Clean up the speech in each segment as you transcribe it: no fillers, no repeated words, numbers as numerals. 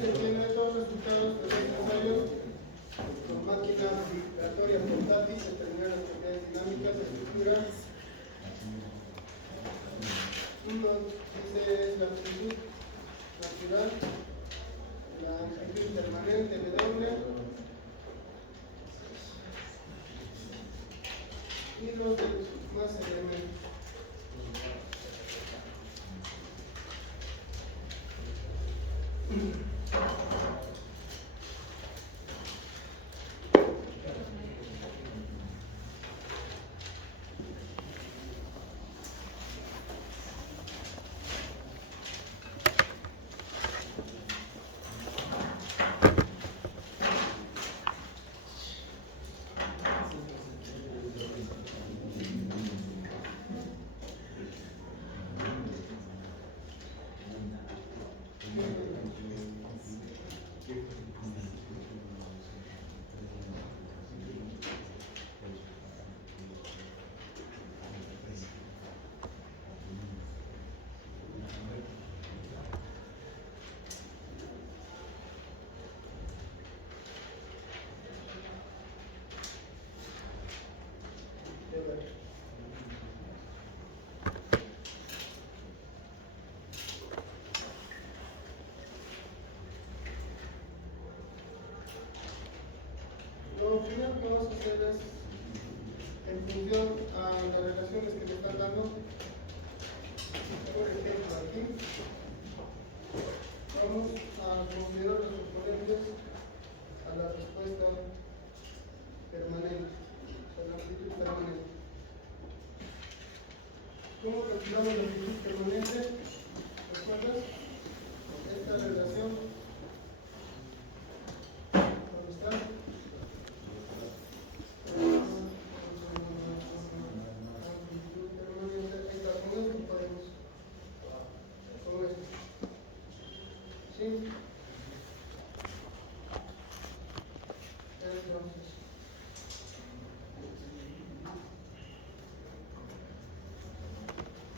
se tiene los resultados de los ensayos con máquinas vibratorias portátiles, determinar las propiedades dinámicas de estructura. Uno dice la amplitud natural, la amplitud permanente W y los de más elementos. Lo primero que vamos a hacer es, en función a las relaciones que me están dando, por ejemplo aquí, vamos a considerar los componentes a la respuesta permanente, a la amplitud permanente. ¿Cómo calculamos la amplitud permanente? ¿Recuerdas? Esta relación. ¿Dónde está? Amplitud permanente. Ahí está. Con esto podemos. Con esto. ¿Sí? Entonces.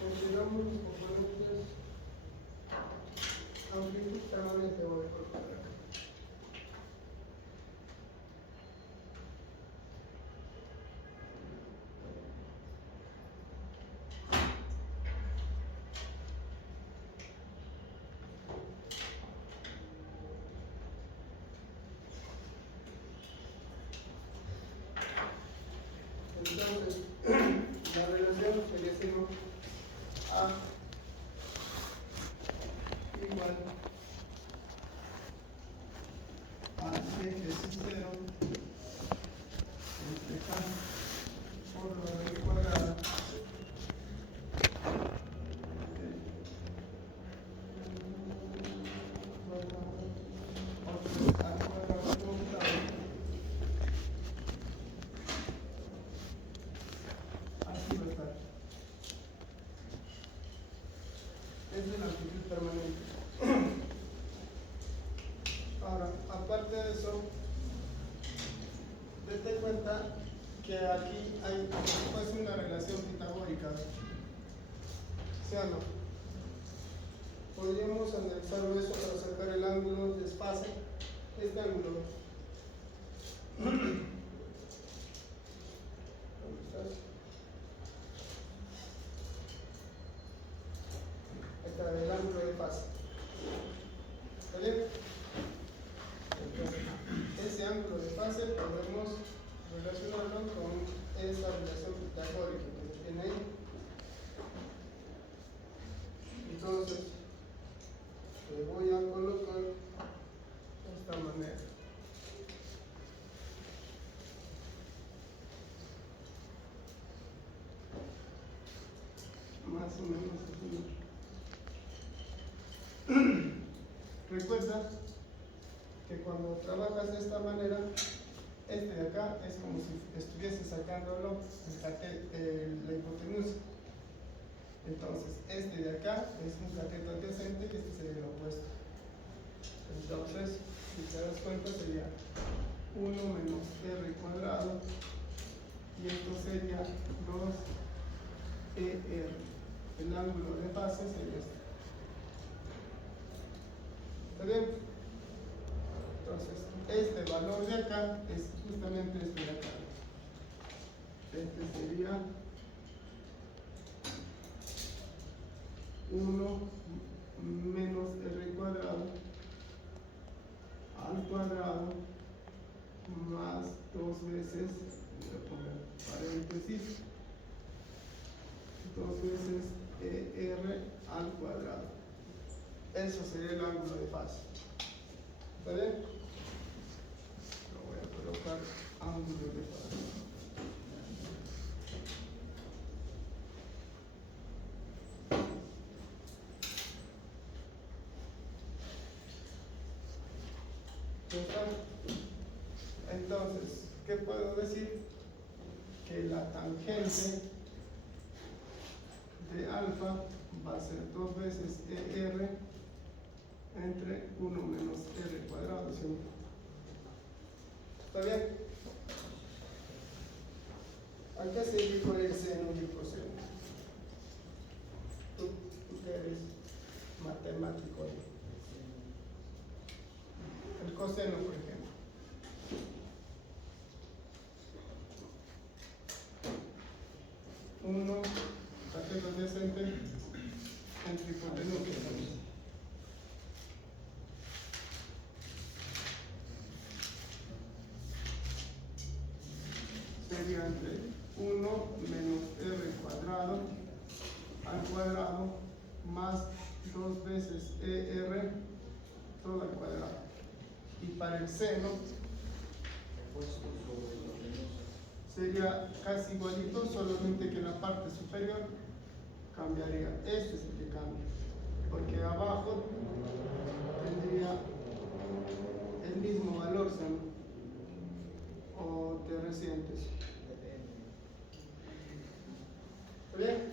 Consideramos los componentes amplitud permanente. Voy a colocar acá. Entonces, la relación que decimos A igual a F es 0 entre K por la raíz cuadrada. Así va a estar. Es de la amplitud permanente. Ahora, aparte de eso, date cuenta que aquí hay pues una relación pitagórica. ¿Sí o no? Podríamos analizar eso para sacar el ángulo de espacio. Este ángulo. ¿Dónde estás? Ahí está, el ángulo de fase. ¿Está bien? Entonces, ese ángulo de fase podemos relacionarlo con esa relación pitagórica que tiene ahí. Entonces, le voy a colocar de esta manera. Más o menos así. Recuerda que cuando trabajas de esta manera, este de acá es como si estuviese sacándolo la hipotenusa. Entonces, este de acá es un cateto adyacente y este sería el opuesto. Entonces, si te das cuenta, sería 1 menos r cuadrado y esto sería 2er. El ángulo de fase sería este. ¿Está bien? valor de acá es justamente este de acá. Este sería 1 menos r cuadrado al cuadrado más 2 veces, voy a poner paréntesis, 2 veces ER al cuadrado. Eso sería el ángulo de fase. ¿Está bien? Lo voy a colocar ángulo de fase. Entonces, ¿qué puedo decir? Que la tangente de alfa va a ser 2 veces ER entre 1 menos R cuadrado, ¿sí? ¿Está bien? ¿A qué se dijo el seno y el coseno? Tú que eres matemático ahí. El coseno, por ejemplo. Uno, cateto adyacente entre hipotenusa. Sería entre 1 menos R cuadrado al cuadrado más 2 veces ER todo al cuadrado. Y para el seno sería casi igualito, solamente que la parte superior cambiaría. Este es el que cambia, porque abajo tendría el mismo valor, ¿sí? O te resientes. ¿Está bien?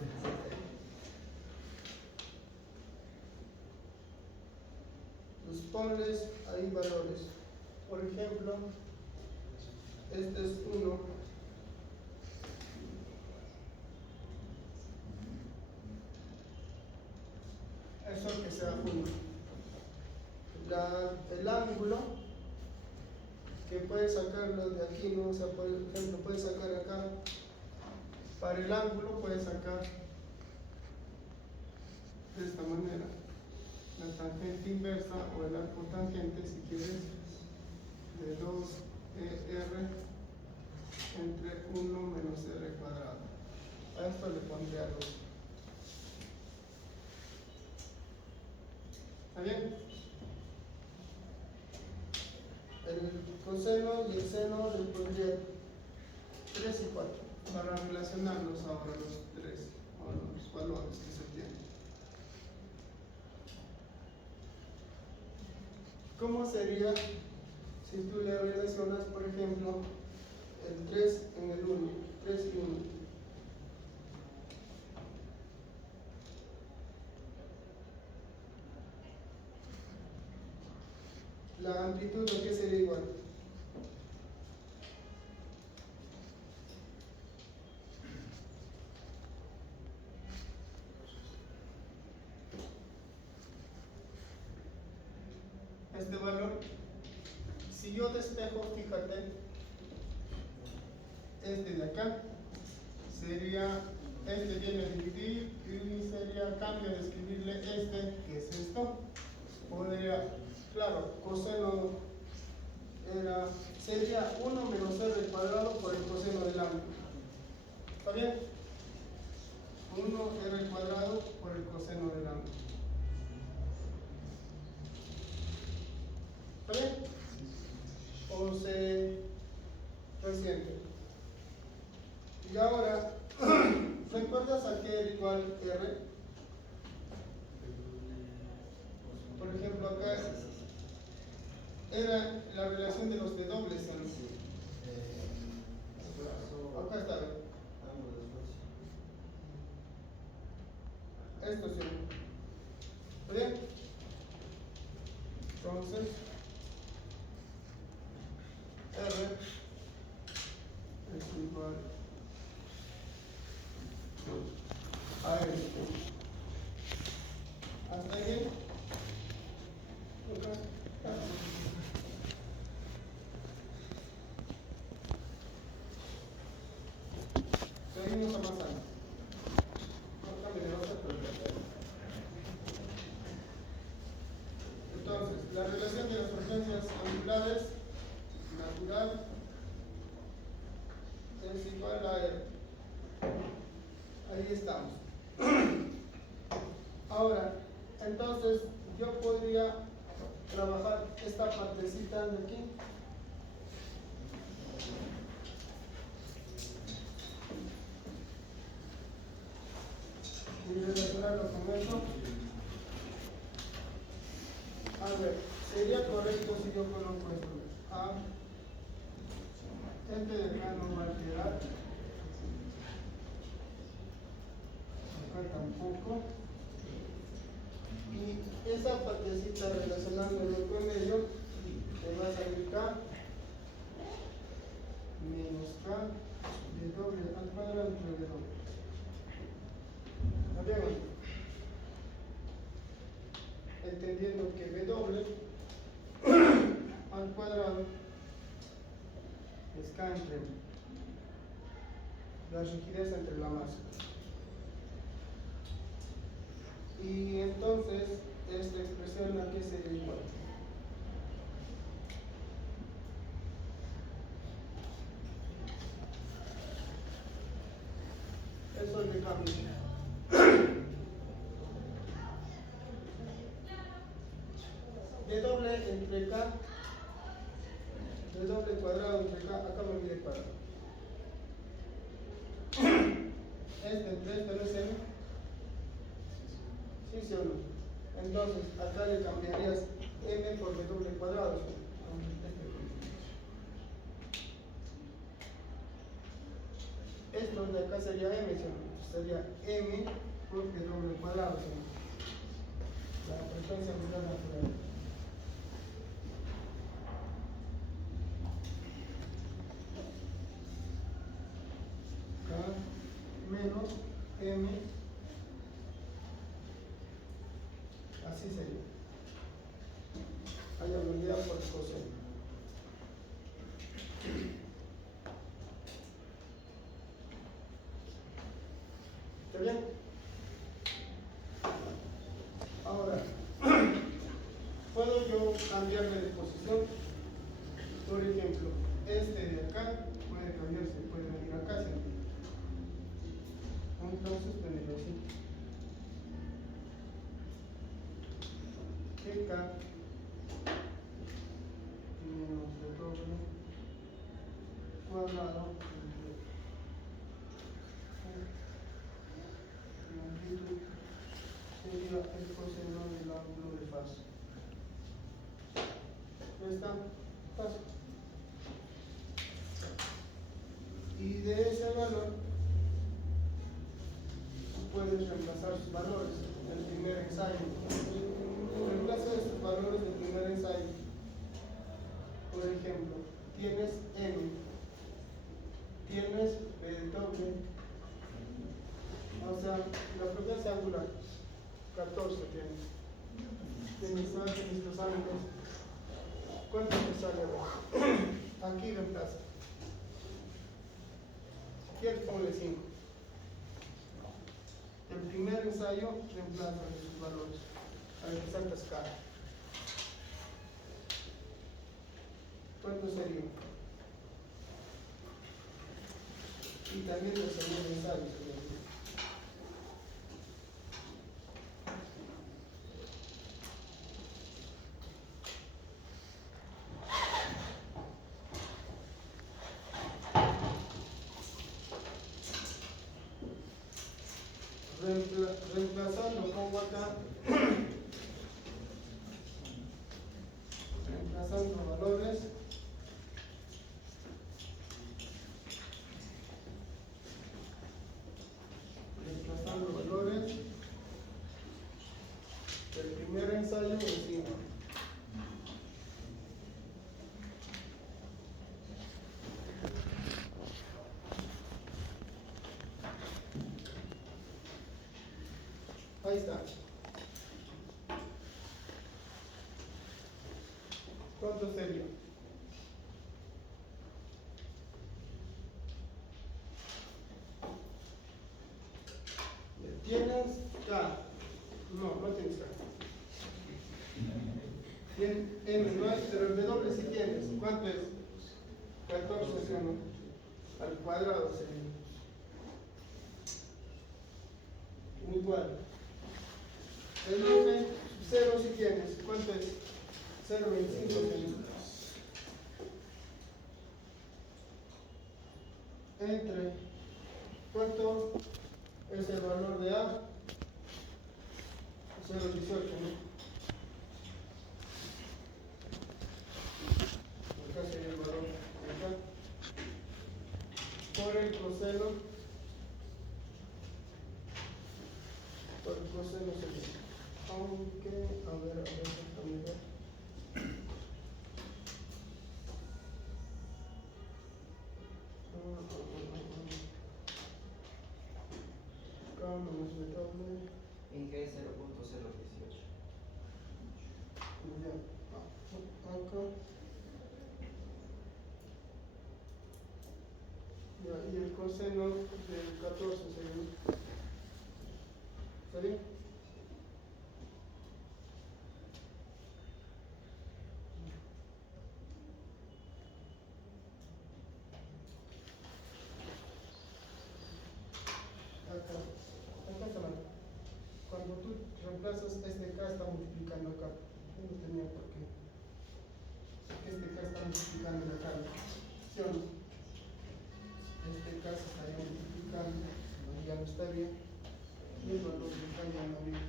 Pues ponles ahí valores. Por ejemplo, este es 1. Eso que sea 1. El ángulo que puedes sacarlo de aquí, ¿no? O sea, por ejemplo, puedes sacar acá. Para el ángulo puedes sacar de esta manera la tangente inversa o el arco tangente, si quieres, de 2ER entre 1 menos R cuadrado. A esto le pondría 2. ¿Está bien? El coseno y el seno le pondría 3 y 4 para relacionarlos ahora los 3 o los valores que se tienen. ¿Cómo sería si tú le relacionas, por ejemplo, el 3 en el 1, 3 y 1? La amplitud, ¿a qué sería igual? Este valor, si yo despejo, fíjate, este de acá sería, este viene a dividir y sería, cambio de escribirle este, que es esto. Podría, claro, coseno sería 1 menos R cuadrado por el coseno del ángulo. ¿Está bien? 1 R cuadrado por el coseno del ángulo. ¿Está bien? ¿O se resiente? Y ahora, ¿recuerdas a qué era igual R? Por ejemplo, acá era la relación de los de doble seno. Acá está. Esto sí. ¿Está bien? Entonces, R es igual a esto. ¿Hasta ahí? Okay. la relación de las frecuencias angulares natural es igual a R. Ahí estamos. Ahora, entonces yo podría trabajar esta partecita de aquí y relacionarlo con eso. A ver, sería correcto si yo coloco esto. A, este de acá no va a quedar, acá tampoco. Y esa partecita relacionándolo con ello, me va a salir K menos K de doble al cuadrado entre W. ¿Está bien? Entendiendo que W al cuadrado es K entre la rigidez entre la masa. Y entonces esta expresión aquí sería igual. Eso es de cambio. De doble entre K, de doble cuadrado entre K, acá me olvidé cuadrado. Este entre este no es M. ¿Sí o no? Entonces, acá le cambiarías M por de doble cuadrado. Esto de acá sería M, ¿sí o no? Sería M por de doble cuadrado. ¿Sí? La frecuencia angular natural. K menos M, así sería. Hay habilidad por coseno. ¿Está bien? Ahora, puedo yo cambiarle de posición. Por ejemplo, este de acá puede cambiarse, puede venir acá, ¿sí? Entonces tenerlo así. K menos de doble cuadrado entre longitud sería el coseno del ángulo de fase. Ya está, fácil. Y de ese valor puedes reemplazar sus valores del primer ensayo. Reemplaza estos valores del primer ensayo. Por ejemplo, tienes M, tienes B de doble, o sea, la frecuencia angular, 14 tienes los ángulos. ¿Cuánto te sale ahora? Aquí reemplaza. Aquí ponle 5. El primer ensayo reemplaza esos valores. A ver que saltas cara. ¿Cuánto sería? Y también el segundo ensayo sería. Reemplazando, pongo acá, reemplazando valores, del primer ensayo encima. Ahí está. ¿Cuánto sería? ¿Tienes K? No, no tienes K. M no hay, pero el W sí tienes. ¿Cuánto es? 14, ¿sí o no? Al cuadrado sería. Igual. El F 0 si tienes. ¿Cuánto es? 0,25 sería. Entre. ¿Cuánto es el valor de A? 0,18, ¿no? Acá sería el valor de acá. Por el coseno. Por el coseno sería. Aunque, a ver, déjame ver. K menos W. En G 0.018. Ya. Acá. Ya, y el coseno del 14 sería. ¿Está bien? Acá está mal. Cuando tú reemplazas este K está multiplicando acá. No tenía por qué. Este K está multiplicando en acá. ¿Sí o no? Este K se estaría multiplicando. Ya no está bien. Y el valor de K ya no viene.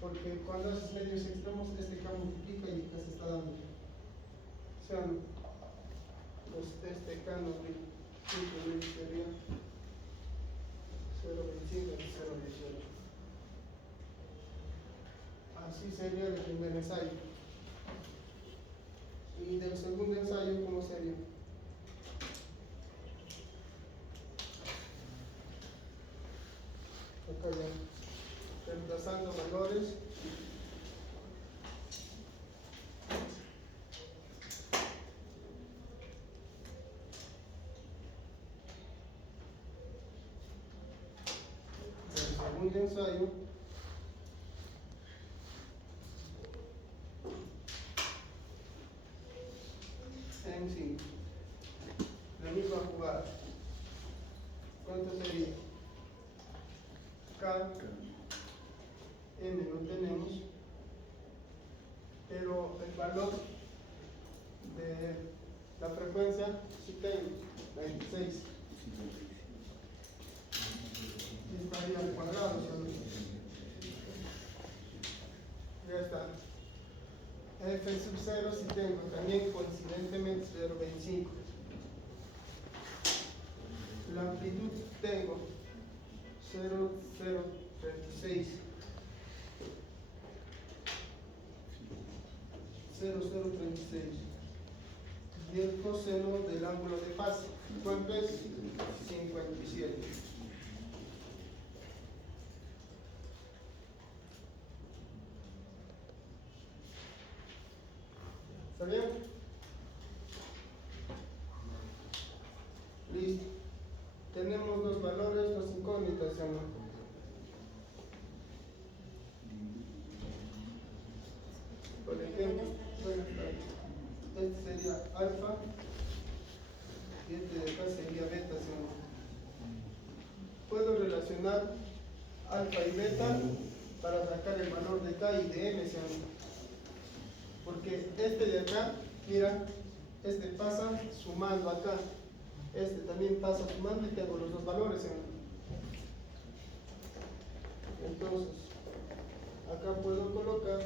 Porque cuando haces medios extremos, este K multiplica y acá se está dando. ¿Sí o no? Pues este K no viene. Simplemente sería 0,25 y 0,18. Así sería el primer ensayo. Y del segundo ensayo, ¿cómo sería? Acá ya, reemplazando valores. Del segundo ensayo. En sí, la misma jugada. ¿Cuánto sería? K, M no tenemos, pero el valor de la frecuencia sí tengo, 26. Y estaría al cuadrado, ¿sí o no? Ya está. F sub 0 sí tengo, también coincidentemente 0,25. La amplitud tengo 0,036. 0,036. Y el coseno del ángulo de fase, ¿cuánto es? 57. ¿Está bien? Listo. Tenemos los valores, las incógnitas, ¿sí o no? Por ejemplo, bueno, este sería alfa y este de acá sería beta, ¿sí o no? Puedo relacionar alfa y beta para sacar el valor de K y de M, ¿sí o no? Porque este de acá, mira, este pasa sumando acá, este también pasa sumando y tengo los dos valores, ¿sí o no? Entonces, acá puedo colocar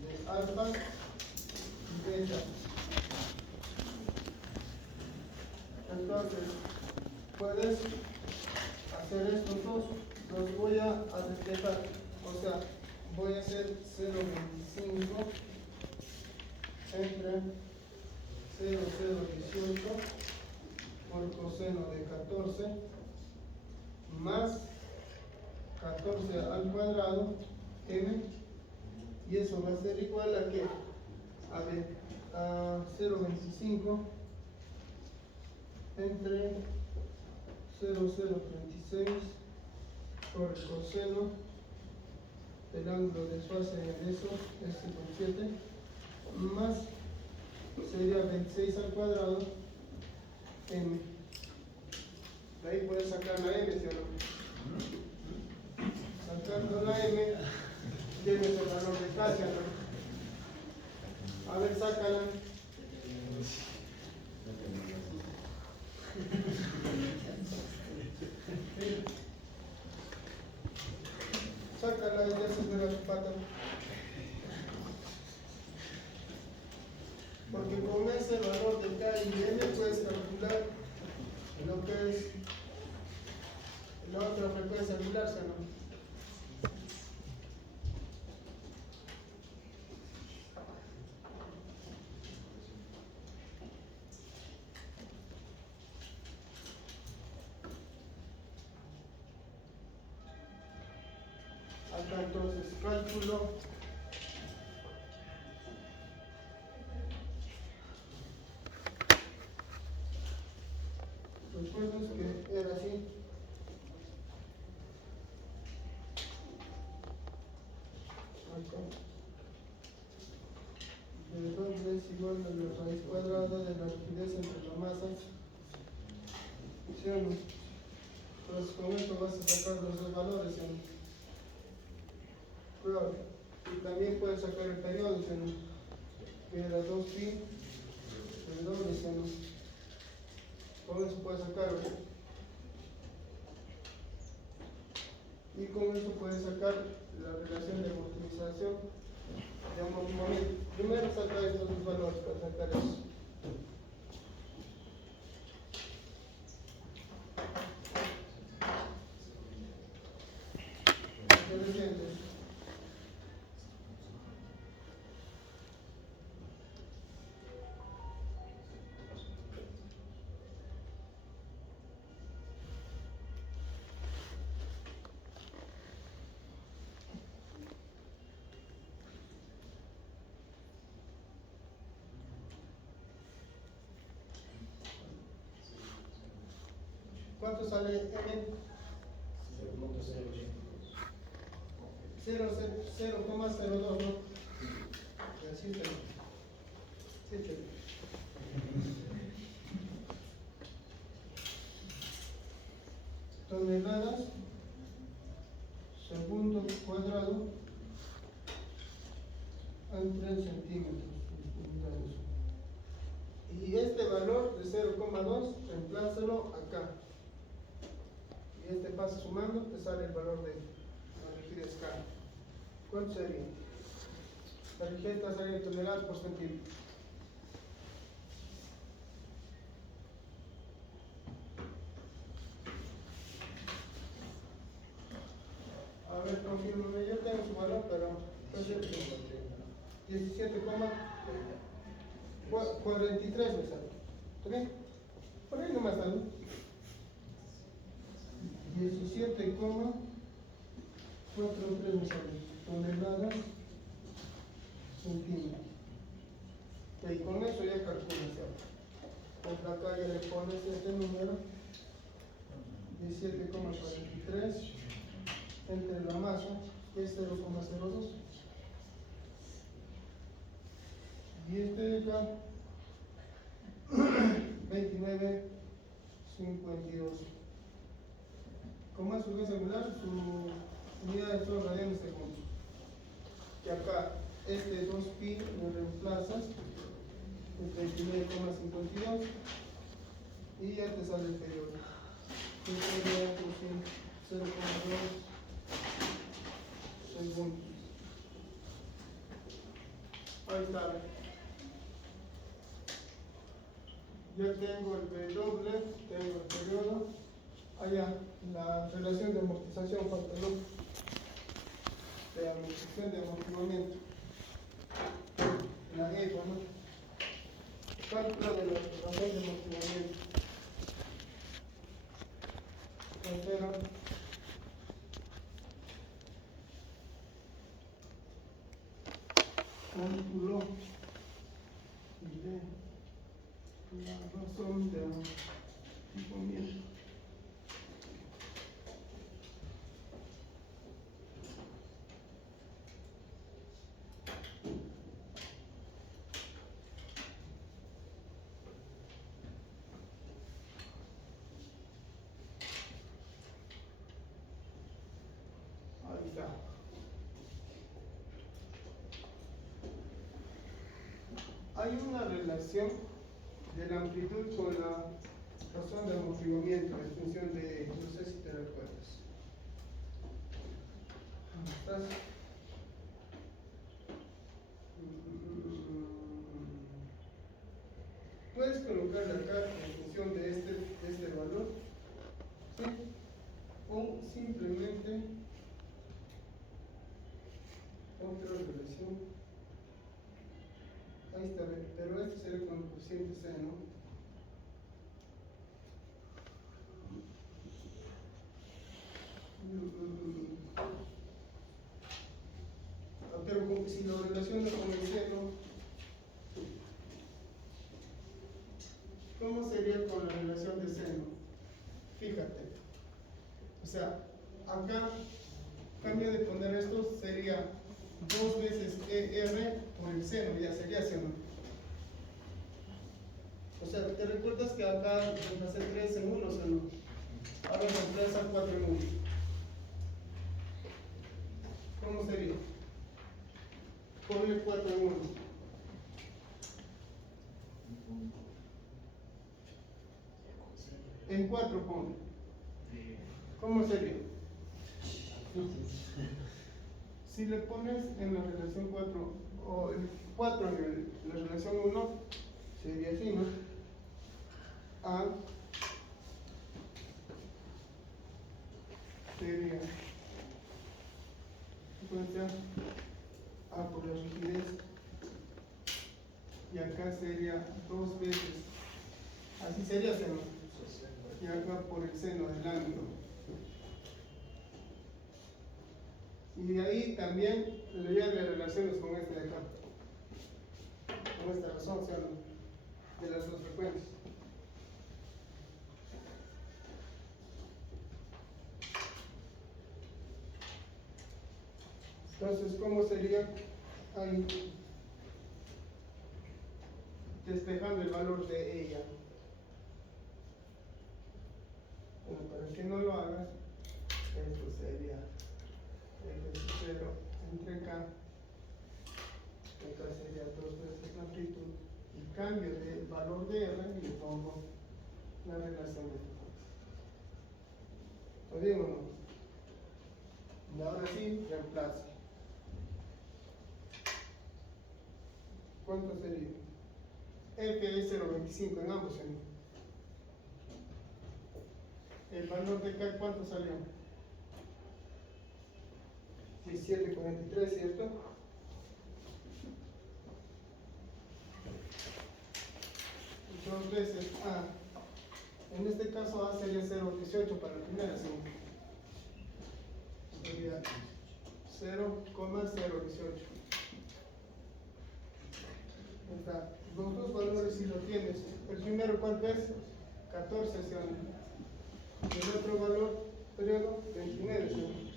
de alfa y beta. Entonces, puedes hacer estos dos, los voy a despejar, o sea, voy a hacer 0,25 entre 0,018 por coseno de 14 más 14 al cuadrado m, y eso va a ser igual a ¿qué? A ver, a 0,25 entre 0,036 por coseno del ángulo de su base de eso es 7,7 más sería 26 al cuadrado m. De ahí puedes sacar la m, ¿sí o no? Sacando la m tienes el valor de K, ¿sí o no? A ver, sácala. Sácala y ya se verá tu pata. Porque con ese valor de K y M puedes calcular lo que es la otra frecuencia angular, ¿sí o no? Acá entonces cálculo recuerdas que era así. Acá W es igual a la raíz cuadrada de la rigidez entre la masa, ¿sí o no? Entonces con esto vas a sacar los dos valores, ¿sí o no? Claro. Y también puedes sacar el periodo, ¿sí o no? Que era 2pi el doble, ¿sí o no? Con eso puedes sacarlo. Y con eso puedes sacar la relación de amortiguación de un movimiento. Primero saca estos dos valores para sacar eso. ¿Qué le entiendes? ¿Cuánto sale M? 0,02, ¿no? Así está. Sí, sí. Toneladas segundo cuadrado en 3 centímetros. Y este valor de 0,2 reemplázalo acá. Y este pasa sumando, te sale el valor de la rigidez K. ¿Cuánto sería? La rigidez está saliendo en toneladas por centímetro. A ver, confírmame, yo tengo su valor, pero no sé. 17,43 me sale. ¿Está bien? Por ahí nomás sale. 17,43 me sale. Toneladas centímetros. Y con eso ya calculas. Por acá ya le pones este número. 17,43 entre la masa, que es 0,02. Y este de acá, 29,52. Como es su vez angular, su unidad de son radianes segundo. Y acá, este 2pi lo reemplazas, es 29,52. Y ya te sale el periodo. 0,2 segundos. Ahí está. Ya tengo el W, tengo el periodo. Allá, la relación de amortización, falta el otro. De amortización de amortiguamiento. La E, ¿no? Cálculo de la razón de amortiguamiento. Tercero. Cálculo de la razón de amortiguamiento. está. Hay una relación de la amplitud con la razón de amortiguamiento en función de, no sé si te recuerdas. ¿Estás? Puedes colocarle acá en función de este valor, ¿sí? O simplemente otra relación. Ahí está, pero este sería con el coeficiente C, ¿no? Pero si lo relaciono con el seno, ¿cómo sería con la relación de seno? Fíjate. O sea, acá, cambio de poner esto, sería 2 veces ER por el seno, ya sería seno. O sea, ¿te recuerdas que acá reemplacé 3 en 1 seno? Ahora reemplaza 4 en 1. ¿Cómo sería? Ponle 4 en 1. En 4 ponle. ¿Cómo sería? Si le pones en la relación 4 o el 4 en la relación 1, sería así, ¿no? A sería frecuencia A por la rigidez y acá sería 2 veces, así sería seno, y acá por el seno del ángulo. Y de ahí también le llevan relaciones con este de acá, con esta razón, o sea, de las dos frecuencias. Entonces, ¿cómo sería ahí? Despejando el valor de ella. Bueno, para que no lo hagas, esto sería F0 entre K. Acá sería 2 veces la amplitud. Y cambio de valor de R y le pongo la relación de tu fuerza. ¿Está bien o no? Y ahora sí, reemplazo. ¿Cuánto sería? F es 0.25 en ambos, ¿no? El valor de K, ¿cuánto salió? 17.43, ¿cierto? Dos veces A. En este caso A sería 0.18 para la primera, ¿sí? Sería 0,018. Está. Los dos valores si lo tienes. El primero, ¿cuánto es? 14, ¿sí? El otro valor, periodo, 29, ¿sí?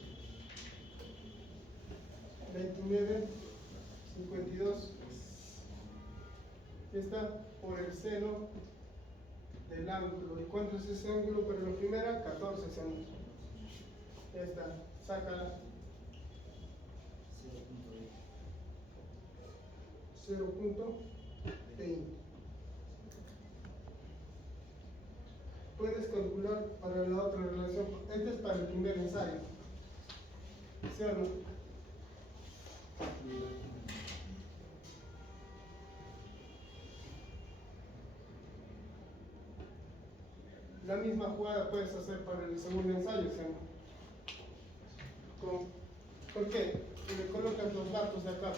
29, 52. Y está por el seno del ángulo. ¿Y cuánto es ese ángulo para la primera? 14 senos. Ya está. Sácala. 0.20. Puedes calcular para la otra relación. Este es para el primer ensayo. ¿Sí o no? La misma jugada puedes hacer para el segundo ensayo, ¿sí? ¿Por qué? Le colocas los datos de acá.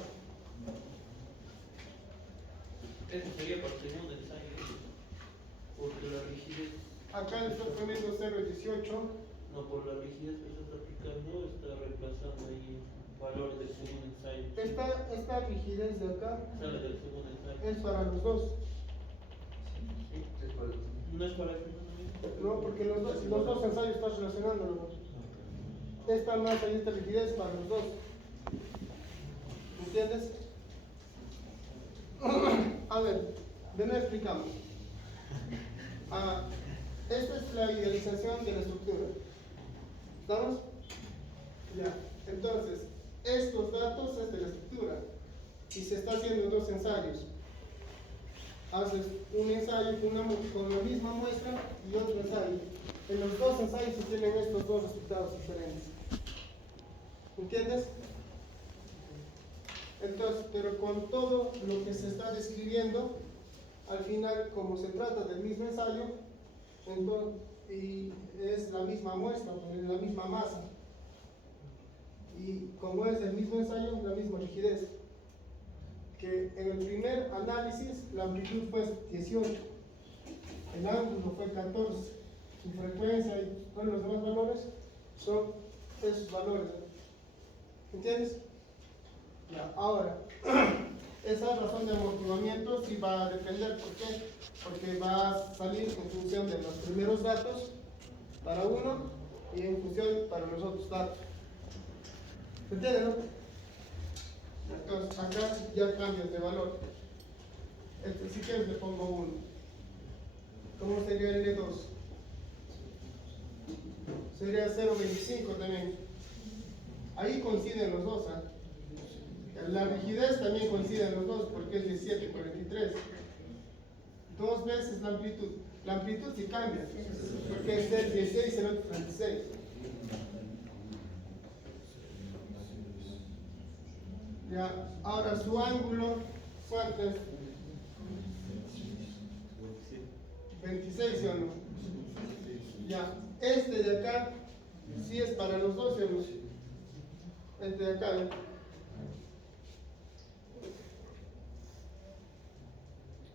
Eso sería para el segundo ensayo, porque la rigidez. Acá le estás poniendo 0.18. No, por la rigidez que se está aplicando, está reemplazando ahí valores del segundo ensayo. Esta rigidez de acá Sale del segundo ensayo. es para los dos. Sí, es para el. ¿No es para el segundo? No, porque los dos ensayos estás relacionándolos. Esta masa y esta rigidez para los dos. ¿Entiendes? A ver, de nuevo explicamos. Esta es la idealización de la estructura. ¿Estamos? Ya. Entonces, estos datos es de la estructura y se está haciendo dos ensayos. Haces un ensayo con la misma muestra y otro ensayo. En los dos ensayos se tienen estos dos resultados diferentes. ¿Entiendes? Entonces, pero con todo lo que se está describiendo, al final, como se trata del mismo ensayo, entonces, y es la misma muestra, la misma masa, y como es el mismo ensayo, la misma rigidez, que en el primer análisis la amplitud fue 18, el ángulo fue 14, su frecuencia y todos los demás valores son esos valores. ¿Entiendes? Ya, ahora, esa razón de amortiguamiento sí va a depender. ¿Por qué? Porque va a salir en función de los primeros datos para uno y en función para los otros datos. ¿Se entiende, no? Entonces, acá ya cambian de valor. Si quieres le pongo 1. ¿Cómo sería el L2? Sería 0,25 también. Ahí coinciden los dos, ¿ah? La rigidez también coincide en los dos porque es 17,43. Dos veces la amplitud. La amplitud sí cambia porque es el 16 y el otro 36. Ya, ahora su ángulo, ¿cuánto es? 26, ¿sí o no? Ya, este de acá sí es para los dos, ¿sí o no? Este de acá, ¿eh?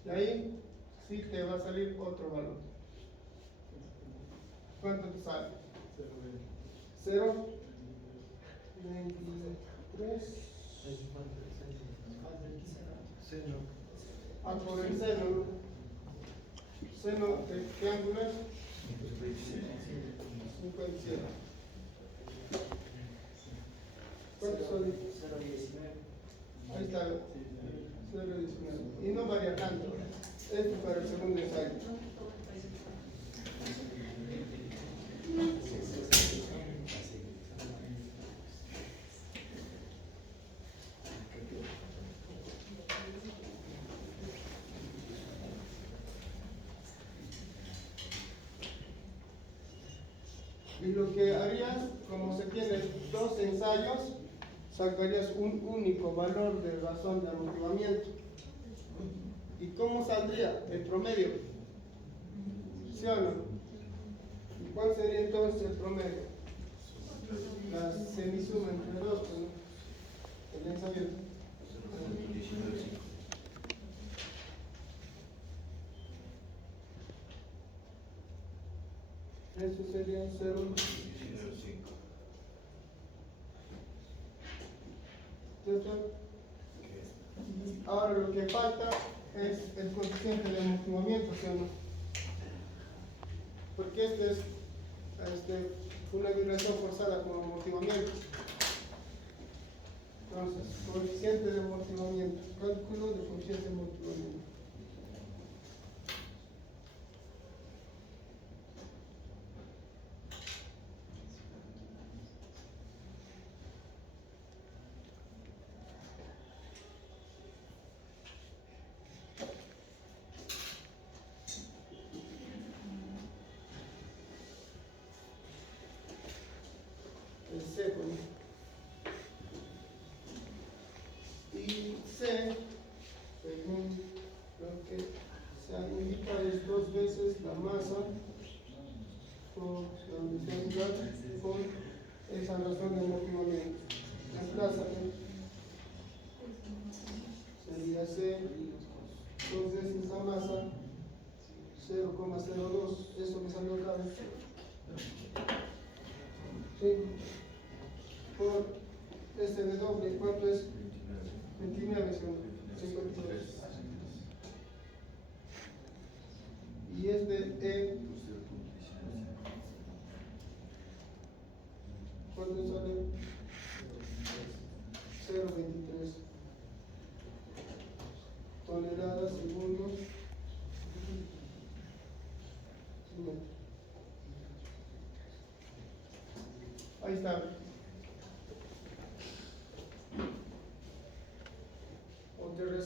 Y ahí sí te va a salir otro valor. ¿Cuánto te sale? 0, 23. Por el seno, ¿no? ¿Seno de qué ángulo es? 57. ¿Cuánto son? 0,19. Ahí está, 0,19. Y no varía tanto. Esto para el segundo ensayo. Y lo que harías, como se tienen dos ensayos, sacarías un único valor de razón de amortiguamiento. ¿Y cómo saldría? El promedio. ¿Sí o no? ¿Y cuál sería entonces el promedio? La semisuma entre dos, ¿no? El ensayo. Eso sería 0,5. Ahora lo que falta es el coeficiente de amortiguamiento, ¿sí o no? Porque este es una vibración forzada con amortiguamiento. Entonces, coeficiente de amortiguamiento, cálculo de coeficiente de amortiguamiento. El C, y C, según lo que se indica, es 2 veces la masa por la densidad por esa razón de amortiguamiento. Reemplázate. Sería C 2 veces la masa 0,02. Eso me salió acá. Sí. Por este de doble, ¿cuánto es? 29, 52. Y es de E. ¿Cuánto sale? 0,23 toneladas segundos. Ahí está.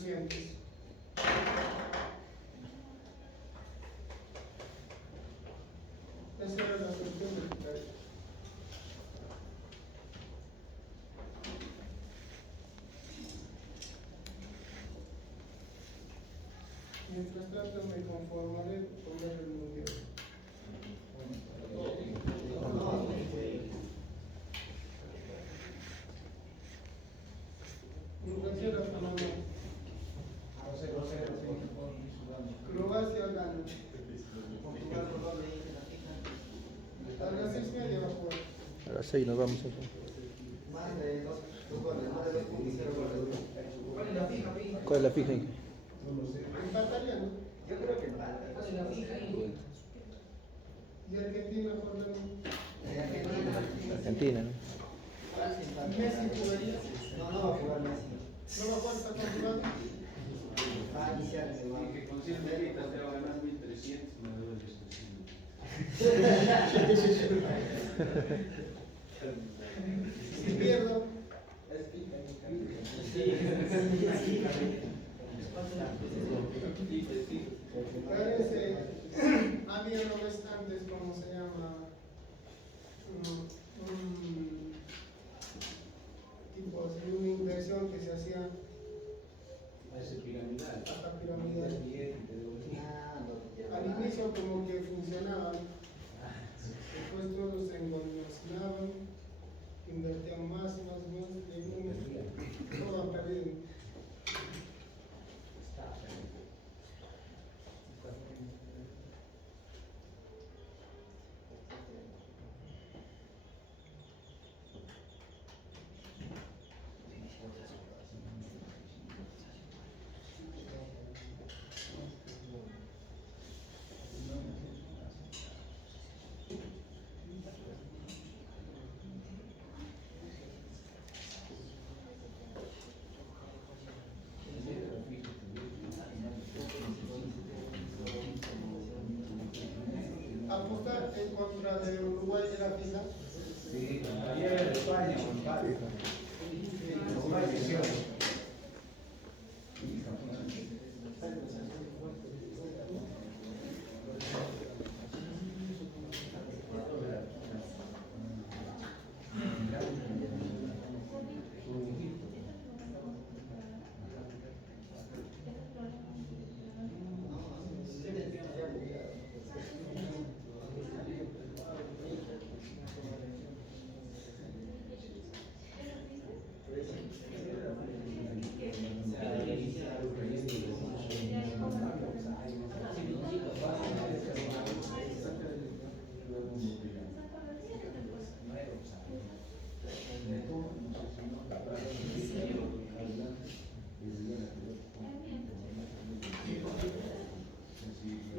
200. Esa era la solución del criterio. Mientras tanto me conformaré con ver el mundial. Croacia gana. A las 6:30 va a jugar. A las 6 nos vamos a jugar. ¿Cuál es la fija? Empataría, ¿no? Yo creo que empata. Y Argentina por la Argentina, ¿no? Messi jugaría. No, no va a jugar Messi. ¿No va a jugar? ¿Está confirmado? Va a iniciar ese va. Que con 100 méritos te va a ganar 1300, me debe Si pierdo, parece, había unos restantes, ¿cómo se llama? Tipo así, una inversión que se hacía ese piramidal. hasta piramidal. Ah, no, Al inicio como que funcionaba, después todos se engolosinaban, invertían más, y todo han perdido. Apostar en contra de Uruguay de la fija. Sí, ayer en España o empate.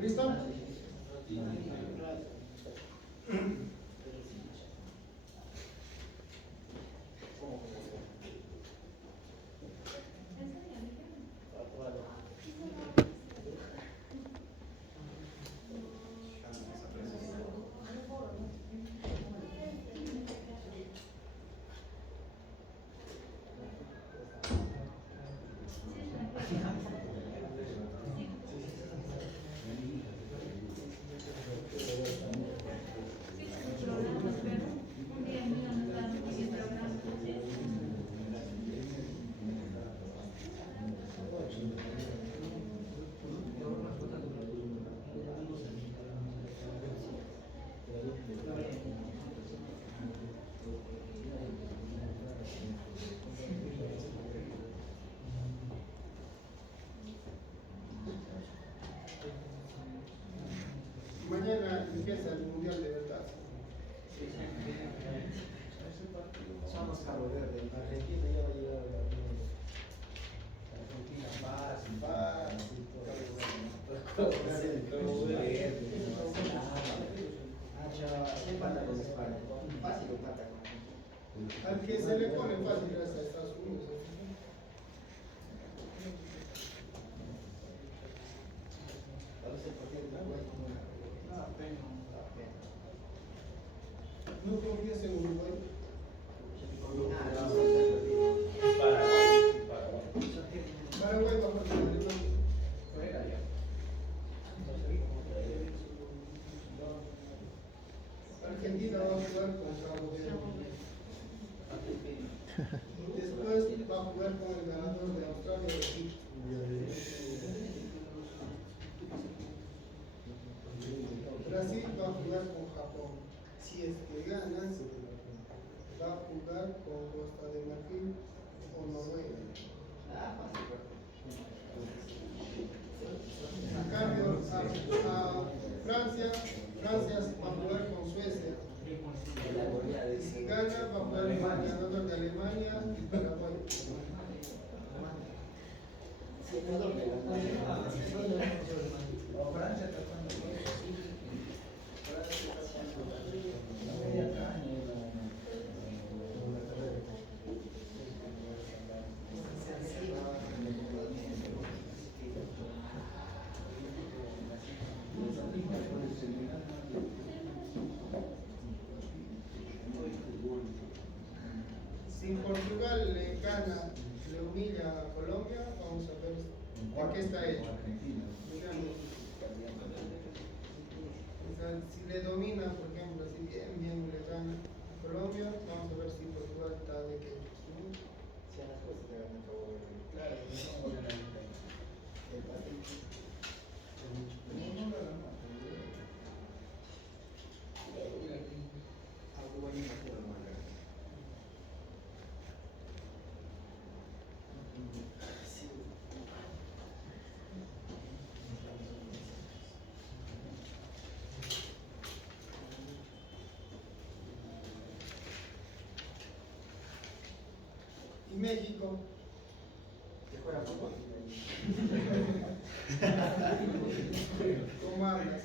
¿Listo? Mañana empieza el Mundial de verdad. Somos Cabo Verde. Argentina ya va a llegar a la Argentina fácil. Ah, chaval, empata con España. Fácil empata con Argentina. Al que se le pone fácil es a Estados Unidos. A veces el partido de Uruguay como una. No confías en Uruguay. Paraguay va a va a jugar con el ganador de Australia y Egipto. Brasil va a jugar con Japón. Si es que gana, va a jugar con Costa de Marfil o Noruega. En cambio, Francia va a jugar con Suecia. Y si gana, va a jugar con el ganador de Alemania y Paraguay. Francia está jugando bien. Si Portugal le gana, le humilla a Colombia, vamos a ver de qué está hecho. O sea, si le domina, por ejemplo, si bien le gana a Colombia, vamos a ver si Portugal está de qué. Y México, ¿Que juega fútbol? ¿cómo hablas?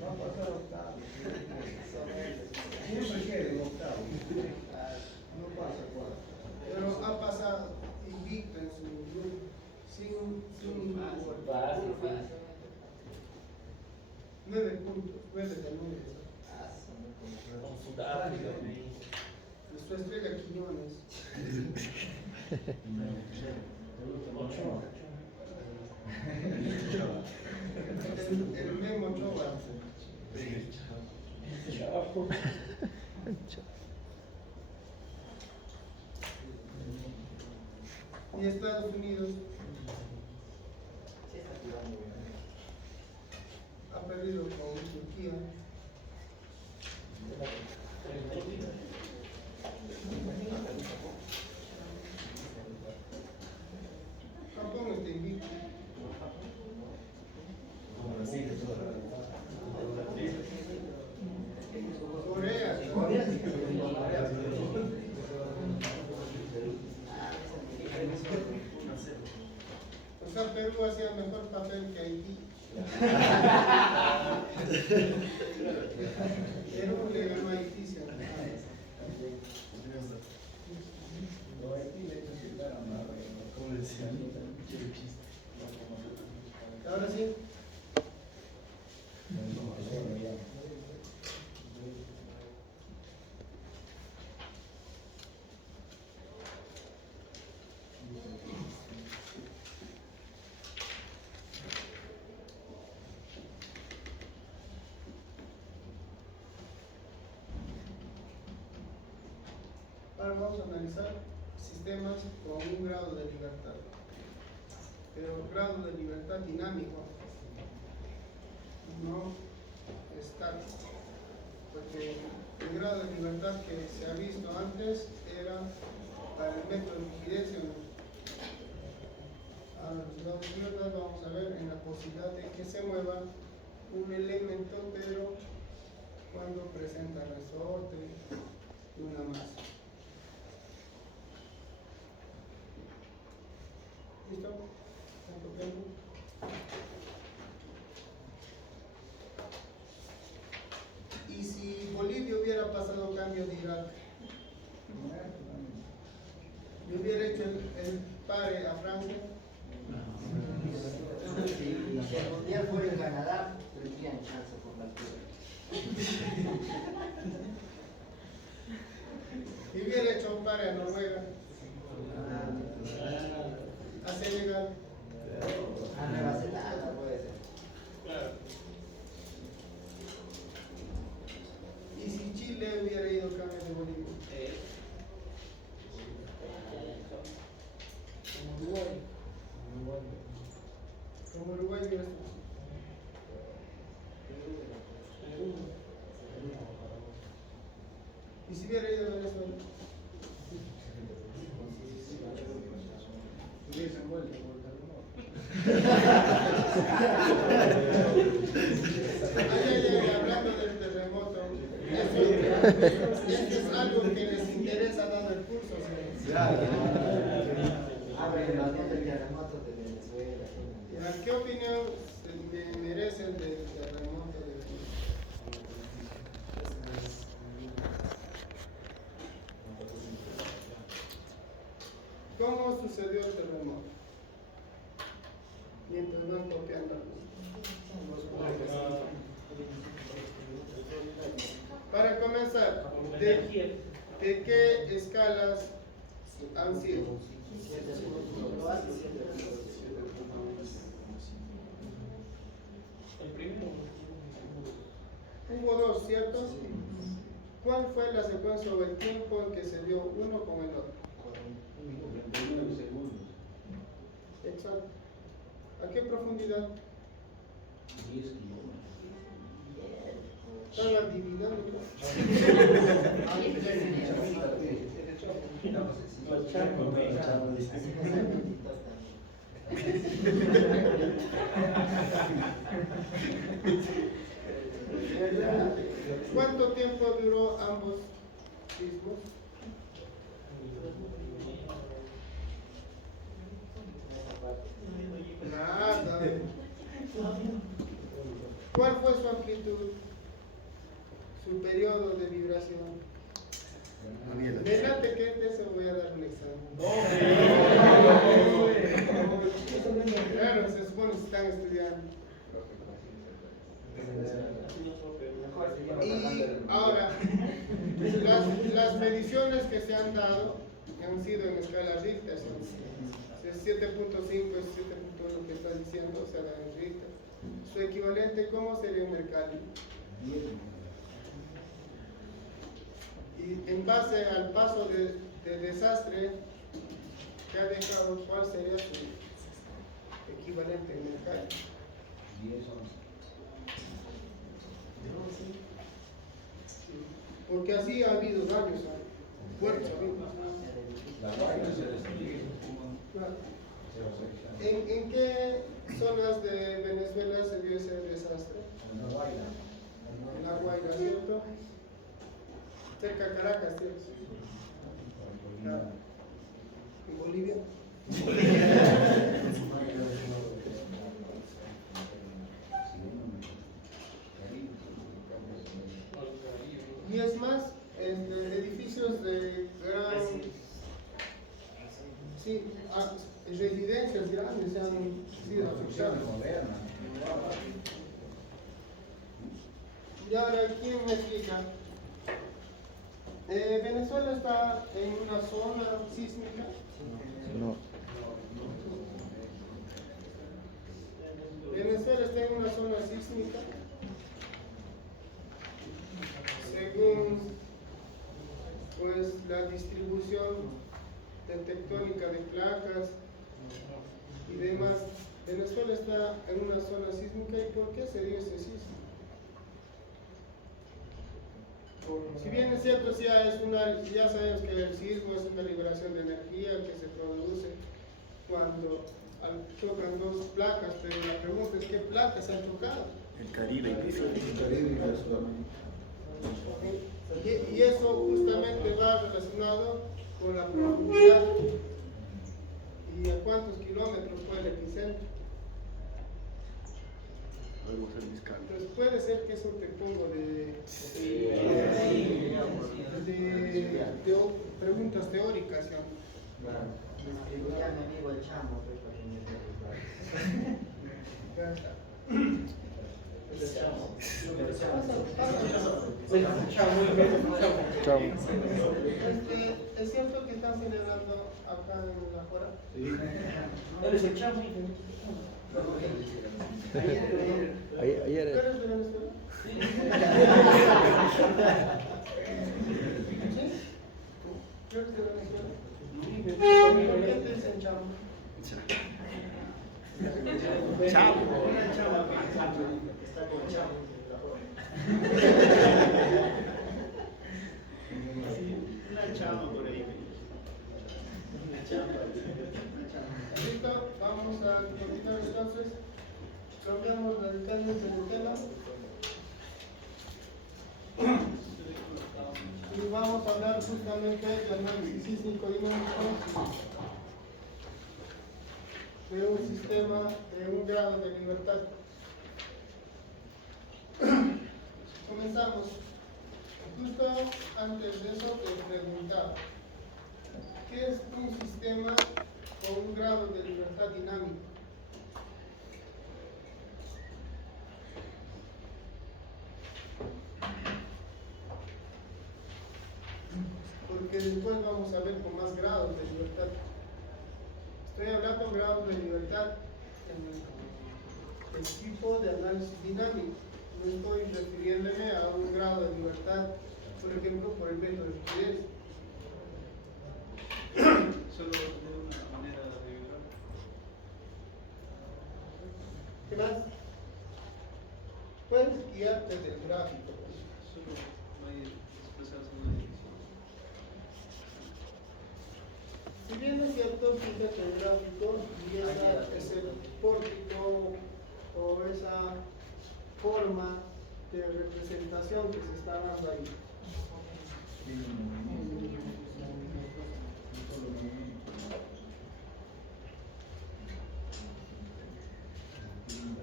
Va a pasar octavo. Siempre quiere octavo. No pasa cuatro. Pero ha pasado invicto en su grupo, sin ningún gol. 9 puntos, 9 de 9. Con Sudáfrica. Su estrella Quiñones. El Memo Ochoa. Y Estados Unidos Sí, está jugando bien. ha perdido con Turquía. Japón está invicto. Corea. O sea, Perú hacía mejor papel que Haití. Perú le ganó a Haití. ¿Sí? Ahora sí. Ahora vamos a analizar sistemas con un grado de libertad, pero grado de libertad dinámico, no estático, porque el grado de libertad que se ha visto antes era para el método de liquidez. Ahora, los grados de libertad vamos a ver en la posibilidad de que se mueva un elemento, pero cuando presenta resorte y una masa. ¿Listo? ¿Están copiando? Y si Bolivia hubiera pasado cambio de Irak, ¿le hubiera hecho el pare a Francia? Si el mundial fuera en Canadá, tendrían chance por la altura. ¿Le hubiera hecho un pare a Noruega? ¿A Senegal? A Nueva Zelanda puede ser. Claro. ¿Y si Chile hubiera ido cambio de Bolivia? Como Uruguay hubiera estado. ¿Y si hubiera ido a Venezuela? Hubiesen vuelto por Hablando del terremoto, esto es algo que les interesa dado el curso. Hablen más del terremoto de Venezuela. ¿Qué opinión merecen del terremoto de Venezuela? ¿Cómo sucedió el terremoto? Mientras van copiando. Para comenzar, ¿de qué escalas han sido? El primero. Hubo dos, ¿cierto? ¿Cuál fue la secuencia o el tiempo en que se dio uno con el otro? 39 segundos. Exacto. ¿A qué profundidad? 10 kilómetros. Están adivinando. ¿Cuánto tiempo duró ambos sismos? Nada. ¿Cuál fue su amplitud? Su periodo de vibración. Delante que se voy a dar un examen. Claro, se supone que están estudiando. Y ahora, las mediciones que se han dado han sido en escala Richter. 7.5 es 7.1 que está diciendo, o sea, en Richter. Su equivalente, ¿cómo sería un Mercalli? Y en base al paso de desastre que ha dejado, ¿cuál sería su equivalente en Mercalli? 10, 11. Porque así ha habido daños fuertes. La Guaira se destruyó. ¿En qué zonas de Venezuela se dio ese desastre? En La Guaira. En La Guaira, ¿cierto? Cerca de Caracas, ¿cierto? ¿En Bolivia? Y es más, edificios de gran... Sí, residencias grandes se han sido afectadas. Moderna. Y ahora, ¿quién me explica? ¿Venezuela está en una zona sísmica? No. Venezuela está en una zona sísmica. Según pues la distribución tectónica de placas y demás, Venezuela está en una zona sísmica. ¿Y por qué se dio ese sismo? Si bien es cierto, ya sabemos que el sismo es una liberación de energía que se produce cuando chocan dos placas, pero la pregunta es ¿qué placas han chocado? El Caribe y Venezuela. Y eso justamente va relacionado con la profundidad y a cuántos kilómetros fue el epicentro. Entonces puede ser que eso te pongo de preguntas teóricas, ¿no? Claro. Me escribía a mi amigo el Chamo, pues, para que me dé los datos. Chao. ¿Es cierto que están celebrando acá en la Jora? Él es el chamo. Ayer ¿Tú eres de Venezuela? ¿Sí? ¿Tú eres de Venezuela? ¿Por qué te dicen chamo? Chavo. Una chava que está con chavo. Una chava por ahí. Una chava. Listo, vamos a continuar entonces. Cambiamos radicalmente de tema. Y vamos a hablar justamente de análisis sísmico dinámico de un sistema de un grado de libertad. Comenzamos. Justo antes de eso te preguntaba, ¿qué es un sistema con un grado de libertad dinámico? Porque después vamos a ver con más grados de libertad. Estoy hablando de grados de libertad en el tipo de análisis dinámico. No estoy refiriéndome a un grado de libertad, por ejemplo, por el método de rigidez. Solo de una manera de vibrar. ¿Qué más? Puedes guiarte del gráfico. Solo no hay expresarse una división. Si bien es cierto, fíjate el gráfico y ese pórtico o esa forma de representación que se está dando ahí.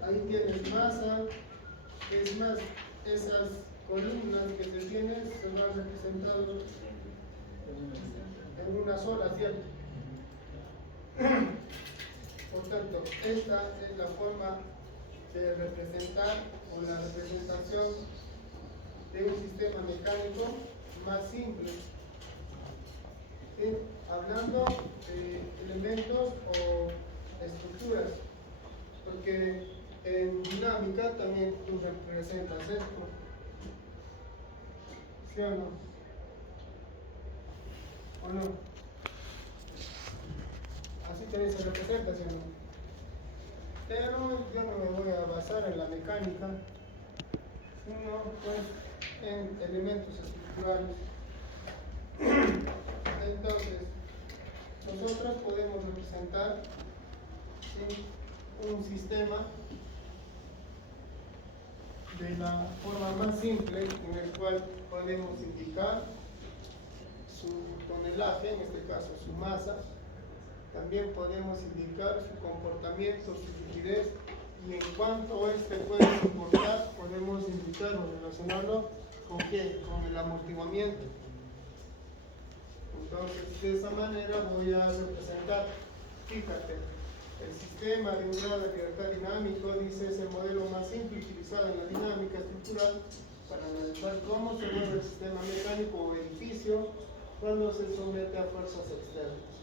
Ahí tienes masa, es más, esas columnas que se tienen se van representando en una sola, ¿cierto? Por tanto, esta es la forma de representar o la representación de un sistema mecánico más simple. ¿Sí? Hablando de elementos o estructuras, porque en dinámica también tú representas esto, ¿sí o no? ¿O no? Así también se representa, ¿sí o no? Pero yo no me voy a basar en la mecánica, sino pues en elementos estructurales. Entonces, nosotros podemos representar, ¿sí?, un sistema de la forma más simple, en el cual podemos indicar su tonelaje, en este caso su masa. También podemos indicar su comportamiento, su rigidez, y en cuanto este puede soportar, podemos indicar o relacionarlo con qué, con el amortiguamiento. Entonces, de esa manera voy a representar, fíjate, el sistema de un grado de libertad dinámico, dice, es el modelo más simple utilizado en la dinámica estructural para analizar cómo se mueve el sistema mecánico o edificio cuando se somete a fuerzas externas.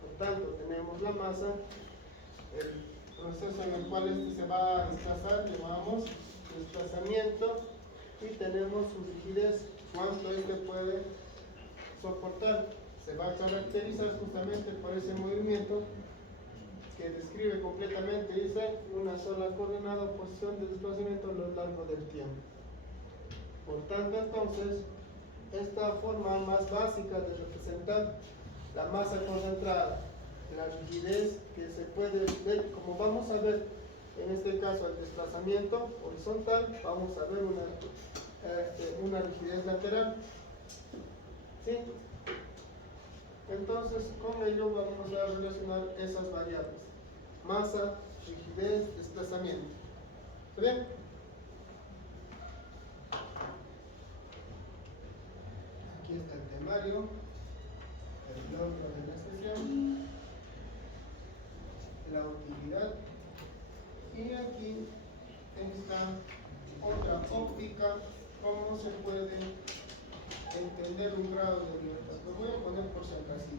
Por tanto, tenemos la masa, el proceso en el cual este se va a desplazar, llamamos desplazamiento, y tenemos su rigidez, cuánto este puede soportar. Se va a caracterizar justamente por ese movimiento que describe completamente, dice, una sola coordenada o posición de desplazamiento a lo largo del tiempo. Por tanto, entonces, esta forma más básica de representar la masa concentrada, la rigidez que se puede ver, como vamos a ver en este caso el desplazamiento horizontal, vamos a ver una rigidez lateral, ¿sí? Entonces, con ello vamos a relacionar esas variables: masa, rigidez, desplazamiento. ¿Está bien? Aquí está el temario, el logro de la sesión, la utilidad, y aquí está otra óptica, cómo se puede entender un grado de libertad. Lo voy a poner por si acaso.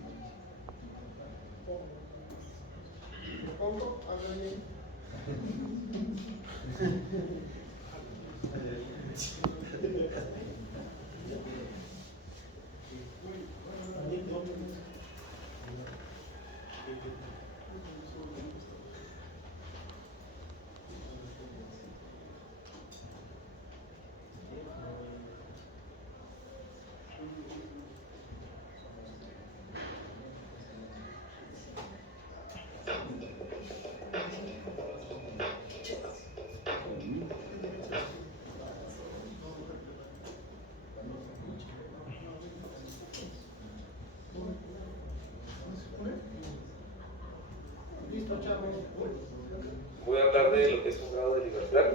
¿Lo pongo? ¿Habla bien? escuchamos. Voy a hablar de lo que es un grado de libertad.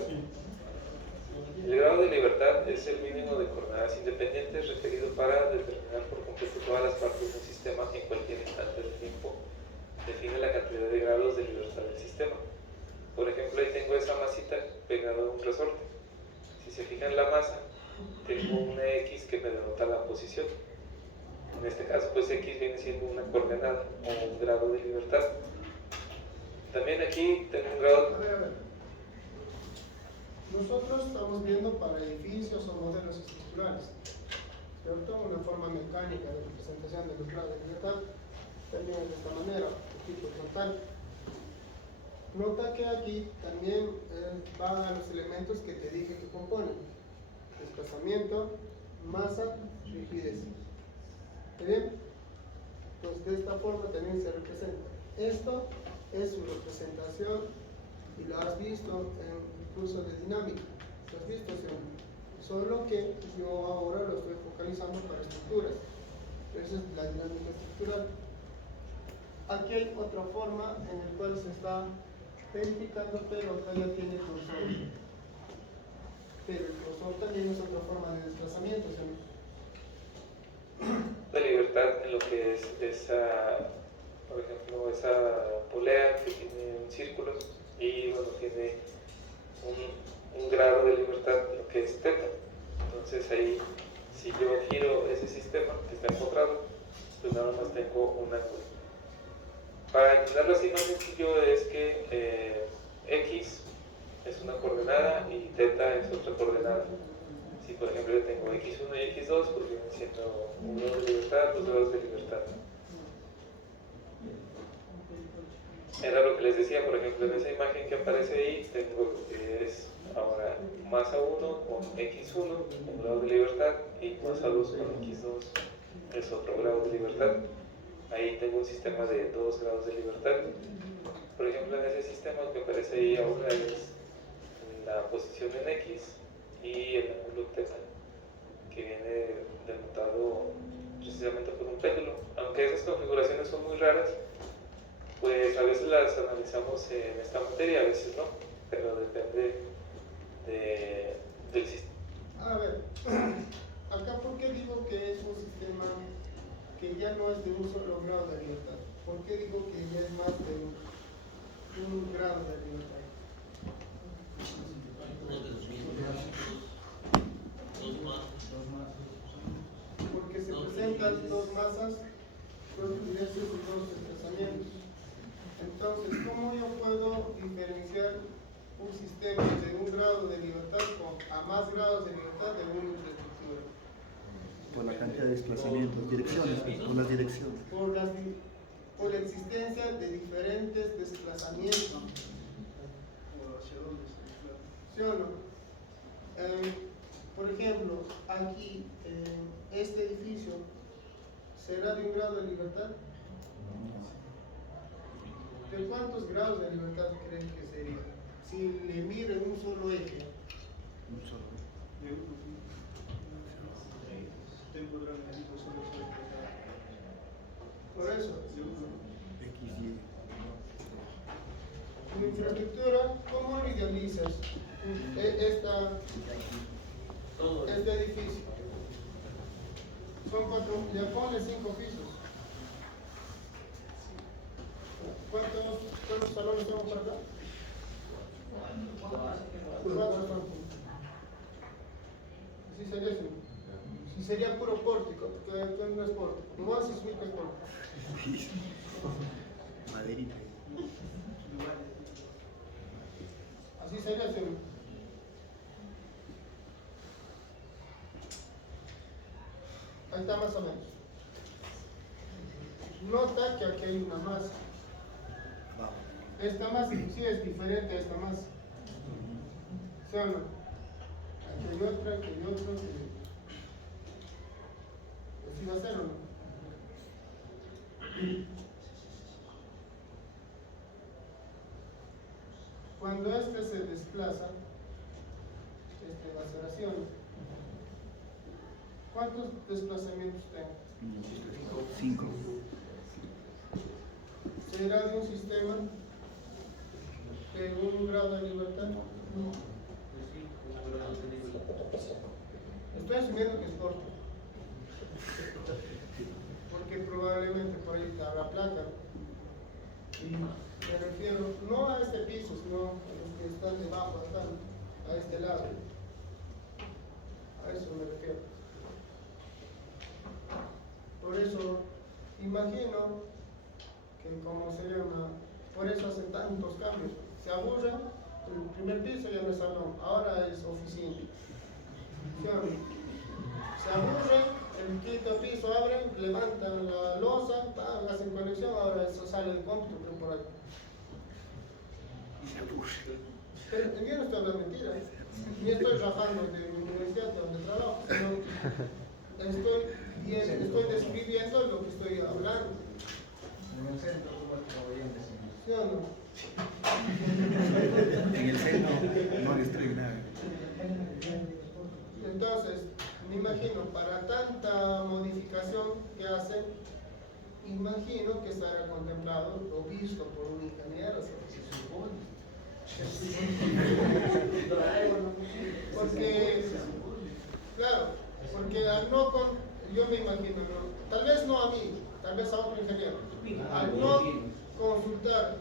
El grado de libertad es el mínimo de coordenadas independientes requerido para determinar por completo todas las partes de un sistema en cualquier instante del tiempo. Define la cantidad de grados de libertad del sistema. Por ejemplo, ahí tengo esa masita pegada a un resorte. Si se fijan la masa, tengo una X que me denota la posición. En este caso, pues X viene siendo una coordenada o un grado de libertad. También aquí tengo un grado... A ver. Nosotros estamos viendo para edificios o modelos estructurales, ¿cierto? Una forma mecánica de representación de los grados de libertad también es de esta manera, tipo frontal. Nota que aquí también van a los elementos que te dije que componen: desplazamiento, masa, rigidez. ¿Está bien? Pues de esta forma también se representa. Esto es su representación y lo has visto en el curso de dinámica. ¿Lo has visto, sí? Solo que yo ahora lo estoy focalizando para estructuras. Esa es la dinámica estructural. Aquí hay otra forma en la cual se está verificando, pero acá ya tiene cursor. Pero el cursor también es otra forma de desplazamiento, ¿sí? de libertad en lo que es esa, por ejemplo, esa polea que tiene un círculo y bueno, tiene un grado de libertad en lo que es teta. Entonces ahí, si yo giro ese sistema que está empotrado, pues nada más tengo un ángulo. Para entenderlo así más sencillo es que X es una coordenada y teta es otra coordenada. Si por ejemplo yo tengo X1 y X2, pues vienen siendo 1 de libertad, 2 grados de libertad. Era lo que les decía, por ejemplo, en esa imagen que aparece ahí, tengo lo que es ahora masa 1 con X1, un grado de libertad, y masa 2 con X2 es otro grado de libertad. Ahí tengo un sistema de 2 grados de libertad. Por ejemplo, en ese sistema que aparece ahí ahora es la posición en X y el ángulo teta, que viene denotado precisamente por un péndulo. Aunque esas configuraciones son muy raras, pues a veces las analizamos en esta materia, a veces no, pero depende del sistema. A ver, acá ¿por qué digo que es un sistema que ya no es de un solo grado de libertad? ¿Por qué digo que ya es más de un grado de libertad? Porque se presentan dos masas, dos diversos y dos desplazamientos. Entonces, ¿cómo yo puedo diferenciar un sistema de un grado de libertad a más grados de libertad de una infraestructura? Por la cantidad de desplazamientos, direcciones, por las direcciones. Por la existencia de diferentes desplazamientos. ¿Sí o no? Por ejemplo, aquí, este edificio, ¿será de un grado de libertad? ¿De cuántos grados de libertad creen que sería? Si le miro en un solo eje. Un solo. Por eso, X, Y. en infraestructura, ¿cómo lo idealizas este edificio? Son 4, ya ponle 5 pisos. ¿Cuántos salones tenemos por acá? 4 son. Así sería eso. Si sería puro pórtico, porque no es pórtico. No haces subir que es pórtico. Maderita. Así sería eso. Ahí está más o menos. Nota que aquí hay una masa. Esta masa inclusive es diferente a esta masa. ¿Sí o no? Aquí hay otra, aquí hay otra. ¿Así va a ser o no? Cuando este se desplaza, este va a ser así o no. ¿Cuántos desplazamientos tengo? 5. Será de un sistema de un grado de libertad. Estoy asumiendo que es corto. Porque probablemente por ahí habrá placa. Y me refiero no a este piso, sino a los que están debajo, acá, a este lado. A eso me refiero. Por eso imagino que, como se llama, por eso hacen tantos cambios. Se aburren, el primer piso ya no es salón, ahora es oficina. Se aburren, el quinto piso abren, levantan la losa, hacen conexión, ahora eso sale de cómputo por ahí. Pero yo no estoy hablando mentira, ni estoy rajando de mi universidad donde trabajo, sino estoy describiendo lo que estoy hablando. En el centro, ¿Sí o no? En el centro no destruye nada. Entonces, me imagino, para tanta modificación que hacen, imagino que estará contemplado o visto por un ingeniero, se supone. Porque, claro, porque al no yo me imagino, ¿no? Tal vez no a mí, tal vez a otro ingeniero, al no consultar,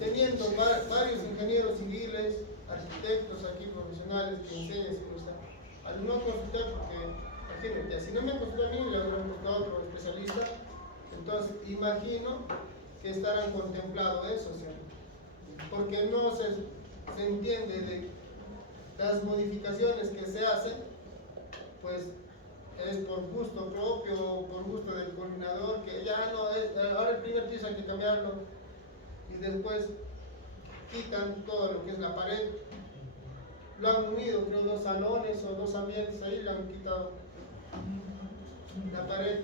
teniendo varios ingenieros civiles, arquitectos aquí profesionales que enseñan, al no consultar, porque imagínate, si no me consultó a mí, le habrán consultado a otro especialista, entonces imagino que estarán contemplado eso, ¿sí? Porque no se entiende de las modificaciones que se hacen, pues es por gusto propio, por gusto del coordinador, que ya no es, ahora el primer piso hay que cambiarlo, y después quitan todo lo que es la pared. Lo han unido, creo, 2 salones o 2 ambientes ahí, le han quitado la pared.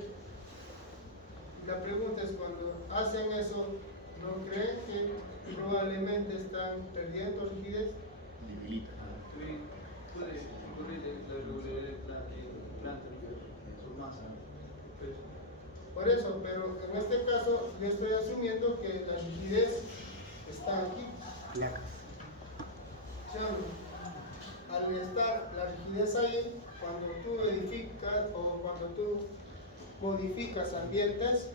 La pregunta es, cuando hacen eso, ¿no creen que probablemente están perdiendo rigidez? Puede ocurrir la irregularidad de planta, su masa. Por eso, pero en este caso yo estoy asumiendo que la rigidez está aquí. Al estar la rigidez ahí, cuando tú edificas o cuando tú modificas ambientes,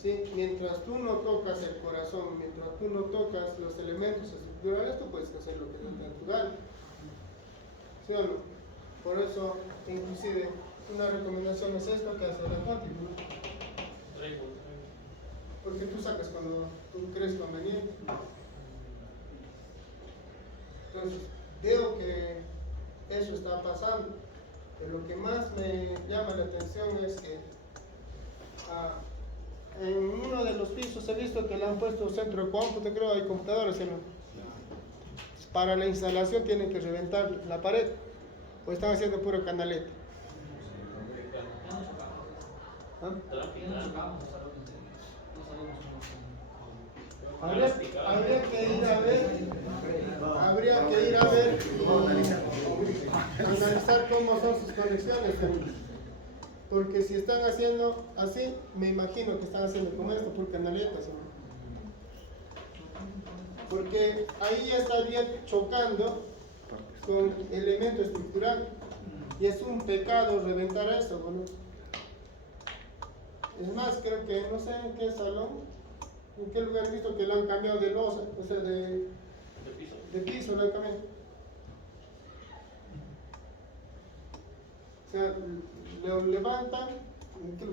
¿sí? Mientras tú no tocas el corazón, mientras tú no tocas los elementos estructurales, tú puedes hacer lo que es natural. ¿Sí o no? Por eso, inclusive, una recomendación es esto que hace la Conti, ¿no? Porque tú sacas cuando tú crees conveniente. Entonces, veo que eso está pasando, pero lo que más me llama la atención es que en uno de los pisos he visto que le han puesto centro de cómputo, creo, hay computadoras, ¿no? Para la instalación tienen que reventar la pared, o están haciendo puro canaleta. ¿Ah? Habría que ir a ver, analizar cómo son sus conexiones, porque si están haciendo así, me imagino que están haciendo como esto, por canaletas, ¿no? Porque ahí ya estaría chocando con elemento estructural, y es un pecado reventar eso, ¿no? Es más, creo que no sé en qué salón, en qué lugar he visto que lo han cambiado de losa, o sea, de piso lo han cambiado. O sea, lo levantan,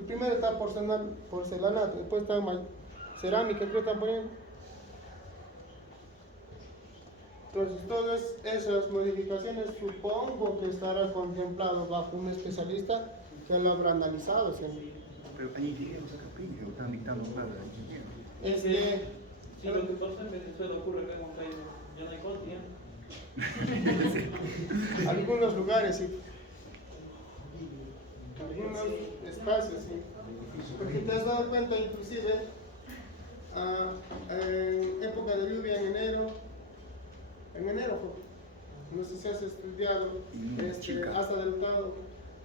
primero está porcelanato, después está cerámica, creo que están poniendo. Entonces, todas esas modificaciones supongo que estará contemplado bajo un especialista que lo habrá analizado siempre. Pero hay ingenieros acá primero, están dictando para ingenieros. Sí, lo que pasa en Venezuela ocurre acá en Huancayo, ya no hay Conti, ¿eh? Algunos lugares sí. Algunos espacios sí. Porque te has dado cuenta, inclusive, en época de lluvia, en enero no sé si has estudiado, hasta del octavo,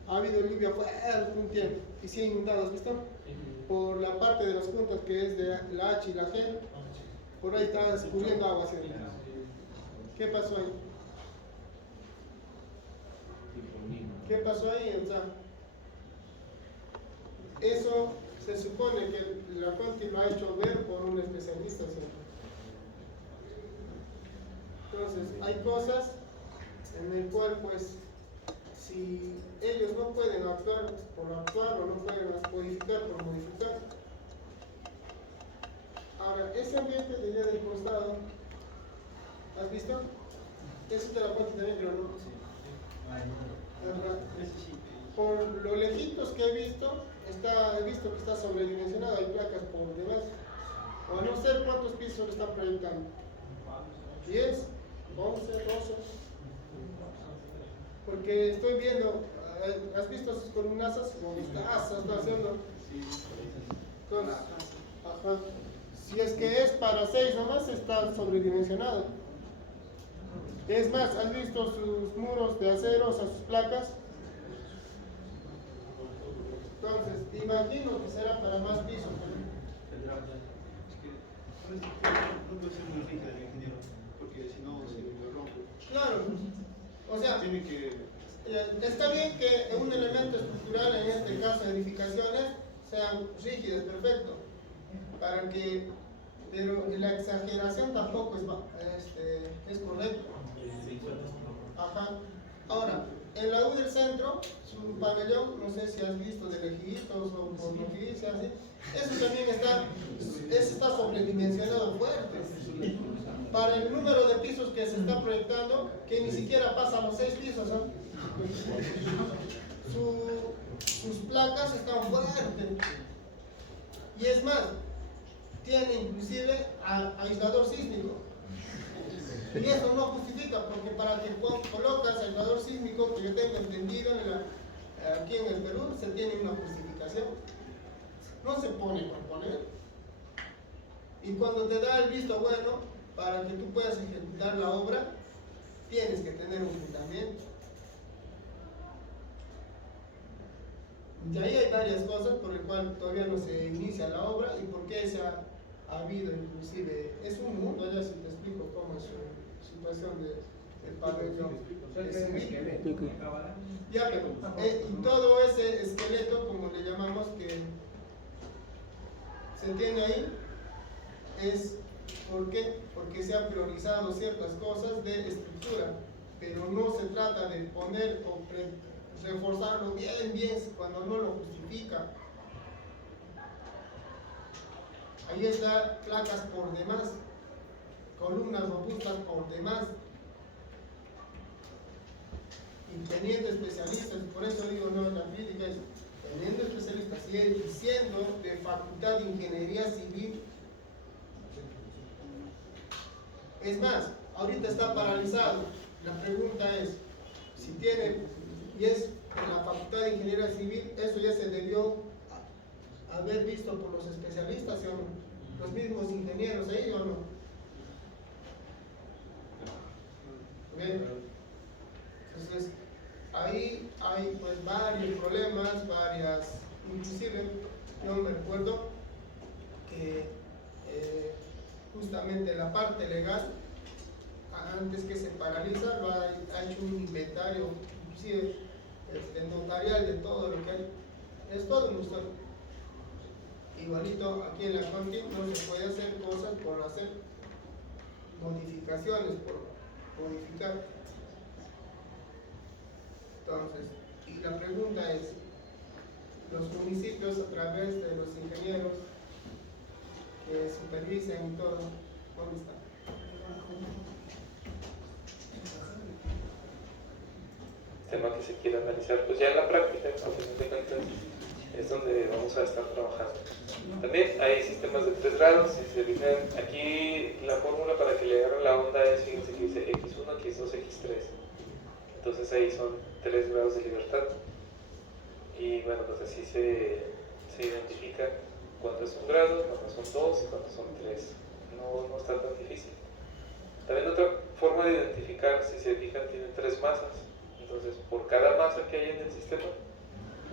ha habido lluvia fuerte un tiempo y sí inundados, ¿visto? Por la parte de las juntas que es de la H y la G, por ahí está escurriendo agua hacia arriba. ¿Qué pasó ahí? ¿Qué pasó ahí? O sea, eso se supone que la Conti lo ha hecho ver por un especialista siempre. Entonces, hay cosas en el cual, pues, si ellos no pueden actuar por actuar o no pueden modificar por modificar. Ahora, ese ambiente de allá del costado, ¿has visto? Eso te la Conti también, creo, ¿no? Ajá. Por lo lejitos que he visto que está sobredimensionado, hay placas por debajo. O a no ser cuántos pisos le están proyectando. 10, 11, 12. Porque estoy viendo, ¿has visto sus columnazas? Como está haciendo. Entonces, ajá. Si es que es para 6 nomás, está sobredimensionado. Es más, ¿has visto sus muros de acero, o sea, sus placas? Entonces, te imagino que será para más pisos. No puede ser muy rígida el ingeniero, porque si no se lo rompe. Claro, o sea, Tiene que. está bien que un elemento estructural, en este caso edificaciones, sean rígidas, perfecto, pero la exageración tampoco es correcta. Ajá. Ahora, en la U del centro, su pabellón, no sé si has visto de lejitos o por lo que dice así, eso también está sobredimensionado fuerte. Para el número de pisos que se está proyectando, que ni siquiera pasa a los 6 pisos, ¿no? Sus placas están fuertes. Y es más, tiene inclusive aislador sísmico. Y eso no justifica, porque para que colocas aislador sísmico, que yo tengo entendido aquí en el Perú, se tiene una justificación. No se pone por poner. Y cuando te da el visto bueno, para que tú puedas ejecutar la obra, tienes que tener un fundamento. Y ahí hay varias cosas por las cuales todavía no se inicia la obra y por qué se ha habido inclusive, es un mundo, ya si te explico cómo es su situación del pabellón. Ya, y todo ese esqueleto, como le llamamos, que se entiende ahí, es ¿por qué? Porque se han priorizado ciertas cosas de estructura, pero no se trata de poner o reforzarlo bien cuando no lo justifica. Ahí está placas por demás, columnas robustas por demás. Y teniendo especialistas, por eso digo, no, la crítica es teniendo especialistas y siendo de facultad de ingeniería civil. Es más, ahorita está paralizado. La pregunta es, si tiene, y es en la facultad de ingeniería civil, eso ya se debió haber visto por los especialistas, ¿sí o no? Los mismos ingenieros ahí, ¿o no? ¿Okay? Entonces, ahí hay pues varios problemas, inclusive yo me recuerdo que justamente la parte legal, antes que se paraliza, ha hecho un inventario, inclusive notarial de todo lo que hay. Es todo un historia. Igualito aquí en la Conti no se puede hacer cosas por hacer modificaciones, por modificar. Entonces, y la pregunta es, los municipios a través de los ingenieros que supervisan y todo, ¿dónde están? Tema que se quiere analizar, pues ya en la práctica, al final de cuentas, es donde vamos a estar trabajando. También hay sistemas de 3 grados, si se fijan, aquí la fórmula para que le agarren la onda es, fíjense que dice X1, X2, X3. Entonces ahí son 3 grados de libertad. Y bueno, pues así se identifica cuando es 1 grado, cuando son 2 y cuando son 3. No está tan difícil. También otra forma de identificar, si se fijan, tiene 3 masas. Entonces, por cada masa que hay en el sistema,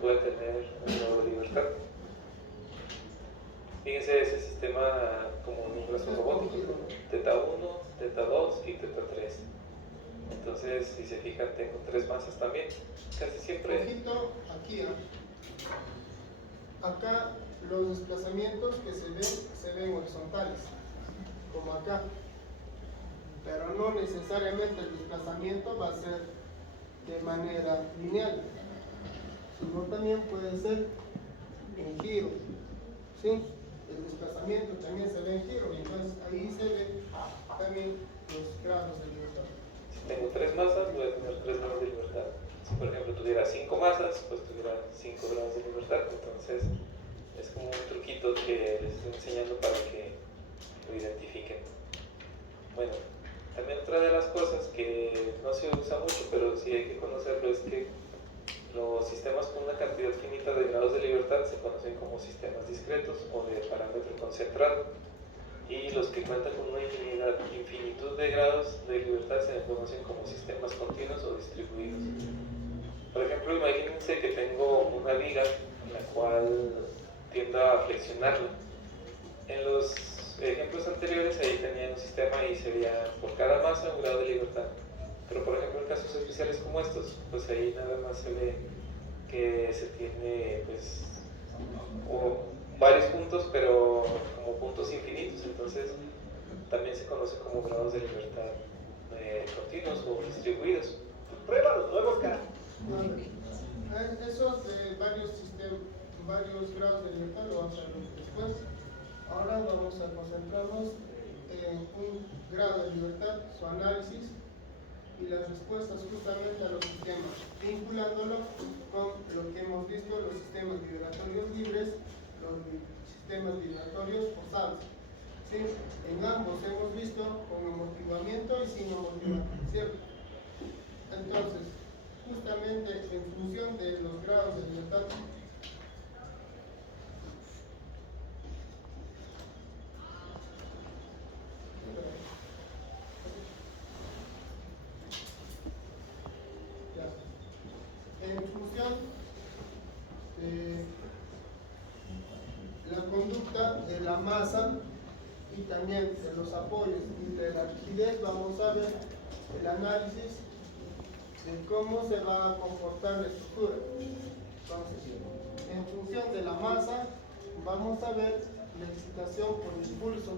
puede tener un grado de libertad. Fíjense ese sistema como un brazo robótico. teta 1, teta 2 y teta 3. Entonces, si se fijan, tengo 3 masas también. Casi siempre. Ojito aquí, acá los desplazamientos que se ven horizontales, como acá. Pero no necesariamente el desplazamiento va a ser de manera lineal, sino también puede ser en giro, ¿sí? El desplazamiento también se ve en giro, y entonces ahí se ve también los grados de libertad. Si tengo 3 masas, voy a tener 3 grados de libertad. Si por ejemplo tuviera 5 masas, pues tuviera 5 grados de libertad. Entonces es como un truquito que les estoy enseñando para que lo identifiquen. Bueno, también otra de las cosas que no se usa mucho, pero sí hay que conocerlo, es que los sistemas con una cantidad finita de grados de libertad se conocen como sistemas discretos o de parámetro concentrado. Y los que cuentan con una infinitud de grados de libertad se conocen como sistemas continuos o distribuidos. Por ejemplo, imagínense que tengo una viga en la cual tiendo a flexionarla. En los ejemplos anteriores ahí tenía un sistema y sería por cada masa un grado de libertad. Pero por ejemplo en casos especiales como estos, pues ahí nada más se ve que se tiene pues varios puntos, pero como puntos infinitos. Entonces también se conoce como grados de libertad continuos o distribuidos. Prueba los nuevos, cara. Esos de varios grados de libertad lo vamos a ver después. Ahora vamos a concentrarnos en un grado de libertad, su análisis y las respuestas justamente a los sistemas, vinculándolo con lo que hemos visto, los sistemas vibratorios libres, los sistemas vibratorios forzados. ¿Sí? En ambos hemos visto con amortiguamiento y sin amortiguamiento, ¿cierto? Entonces, justamente en función de los grados de libertad, en función de la conducta de la masa y también de los apoyos y de la rigidez, vamos a ver el análisis de cómo se va a comportar la estructura. Entonces, en función de la masa, vamos a ver la excitación por impulso.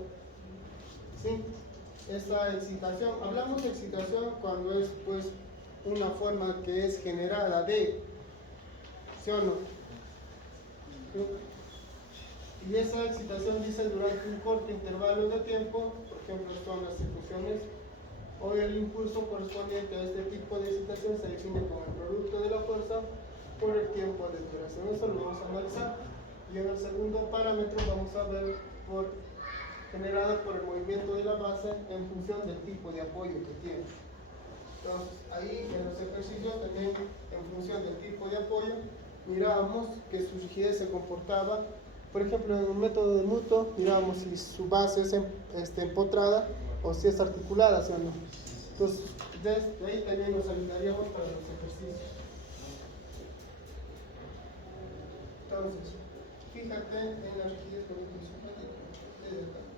¿Sí? Esa excitación, hablamos de excitación cuando es pues una forma que es generada de, ¿sí o no? ¿Sí? Y esa excitación dice durante un corto intervalo de tiempo, por ejemplo son las ejecuciones, o el impulso correspondiente a este tipo de excitación se define como el producto de la fuerza por el tiempo de duración. Eso lo vamos a analizar. Y en el segundo parámetro vamos a ver generada por el movimiento de la base en función del tipo de apoyo que tiene. Entonces, ahí en los ejercicios también, en función del tipo de apoyo, mirábamos que su rigidez se comportaba, por ejemplo, en un método de Muto, mirábamos si su base es empotrada o si es articulada, ¿sí o no? Entonces, desde ahí también nos ayudaríamos para los ejercicios. Entonces, fíjate en la rigidez con impulso.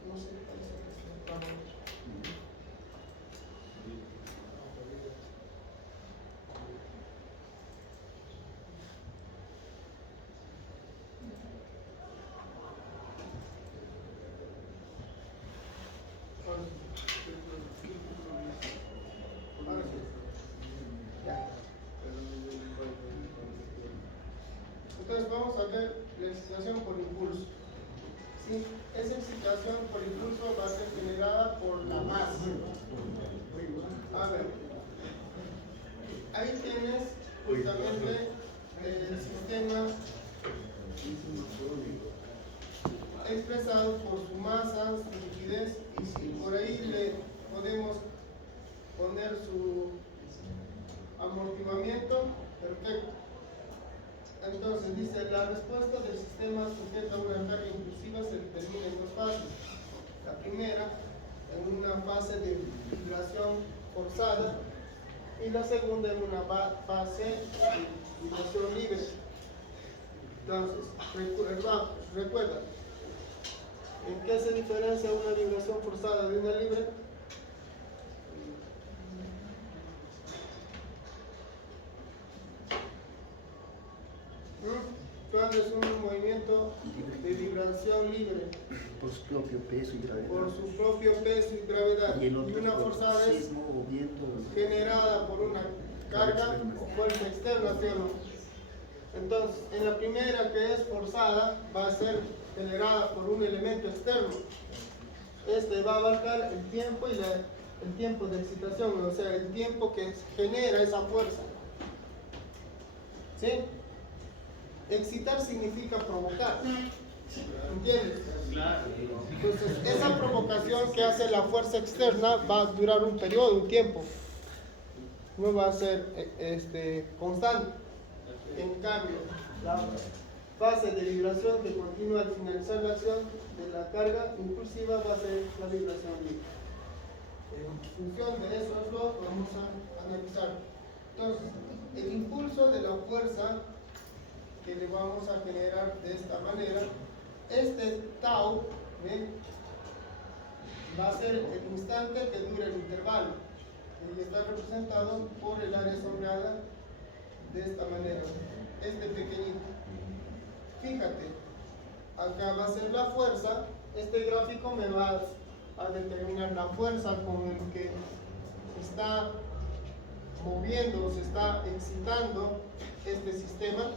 No sé, parece que está mal. Ahora sí. Ya. Entonces vamos a ver la excitación por impulso. ¿Sí? Esa excitación por impulso va a ser generada por la masa. A ver, ahí tienes justamente el sistema expresado por su masa, su rigidez, y si por ahí le podemos poner su amortiguamiento, perfecto. Entonces dice, la respuesta del sistema sujeta a una carga impulsiva se determina en dos fases. La primera, en una fase de vibración forzada, y la segunda en una fase de vibración libre. Entonces, recuerda, ¿En qué se diferencia una vibración forzada de una libre? ¿Cuál es un movimiento de vibración libre? Por su propio peso y gravedad. Por su propio peso y gravedad. Y el Y otro una por forzada es sismo o viento. generada por una carga o fuerza externa, ¿sí o no? Entonces, en la primera, que es forzada, va a ser generada por un elemento externo. Este va a abarcar el tiempo y el tiempo de excitación, o sea, el tiempo que genera esa fuerza. ¿Sí? Excitar significa provocar. ¿Entiendes? Entonces, esa provocación que hace la fuerza externa va a durar un periodo, un tiempo. No va a ser constante. En cambio, la fase de vibración que continúa al finalizar la acción de la carga impulsiva va a ser la vibración libre. En función de esos dos vamos a analizar. Entonces, el impulso de la fuerza que le vamos a generar de esta manera, este tau, ¿ven? Va a ser el instante que dura el intervalo y está representado por el área sombreada de esta manera, este pequeñito. Fíjate, acá va a ser la fuerza. Este gráfico me va a determinar la fuerza con el que se está moviendo, se está excitando este sistema.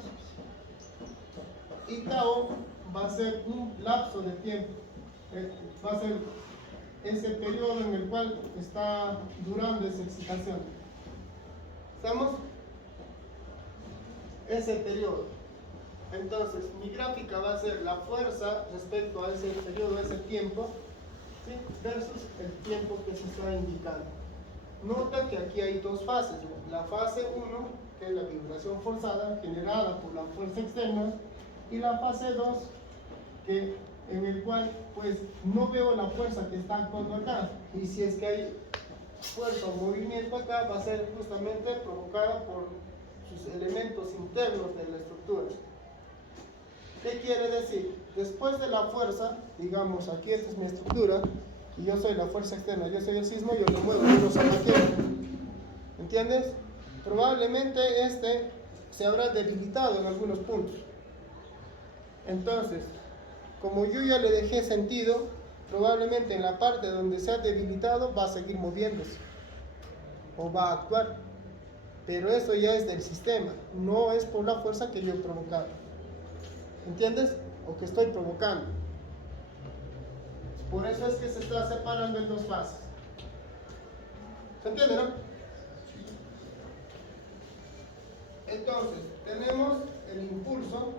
Y tau va a ser un lapso de tiempo, va a ser ese periodo en el cual está durando esa excitación. ¿Estamos? Ese periodo. Entonces, mi gráfica va a ser la fuerza respecto a ese periodo, a ese tiempo, ¿sí? Versus el tiempo que se está indicando. Nota que aquí hay dos fases, ¿no? La fase 1, que es la vibración forzada generada por la fuerza externa, y la fase 2, en el cual pues no veo la fuerza que está actuando acá, y si es que hay fuerza o movimiento acá, va a ser justamente provocada por sus elementos internos de la estructura. ¿Qué quiere decir? Después de la fuerza, digamos, aquí esta es mi estructura y yo soy la fuerza externa, yo soy el sismo, yo lo muevo, yo lo saco aquí. ¿Entiendes? Probablemente se habrá debilitado en algunos puntos. Entonces, como yo ya le dejé sentido, probablemente en la parte donde se ha debilitado va a seguir moviéndose o va a actuar. Pero eso ya es del sistema, no es por la fuerza que yo he provocado. ¿Entiendes? O que estoy provocando. Por eso es que se está separando en dos fases. ¿Se entiende, no? Entonces, tenemos el impulso.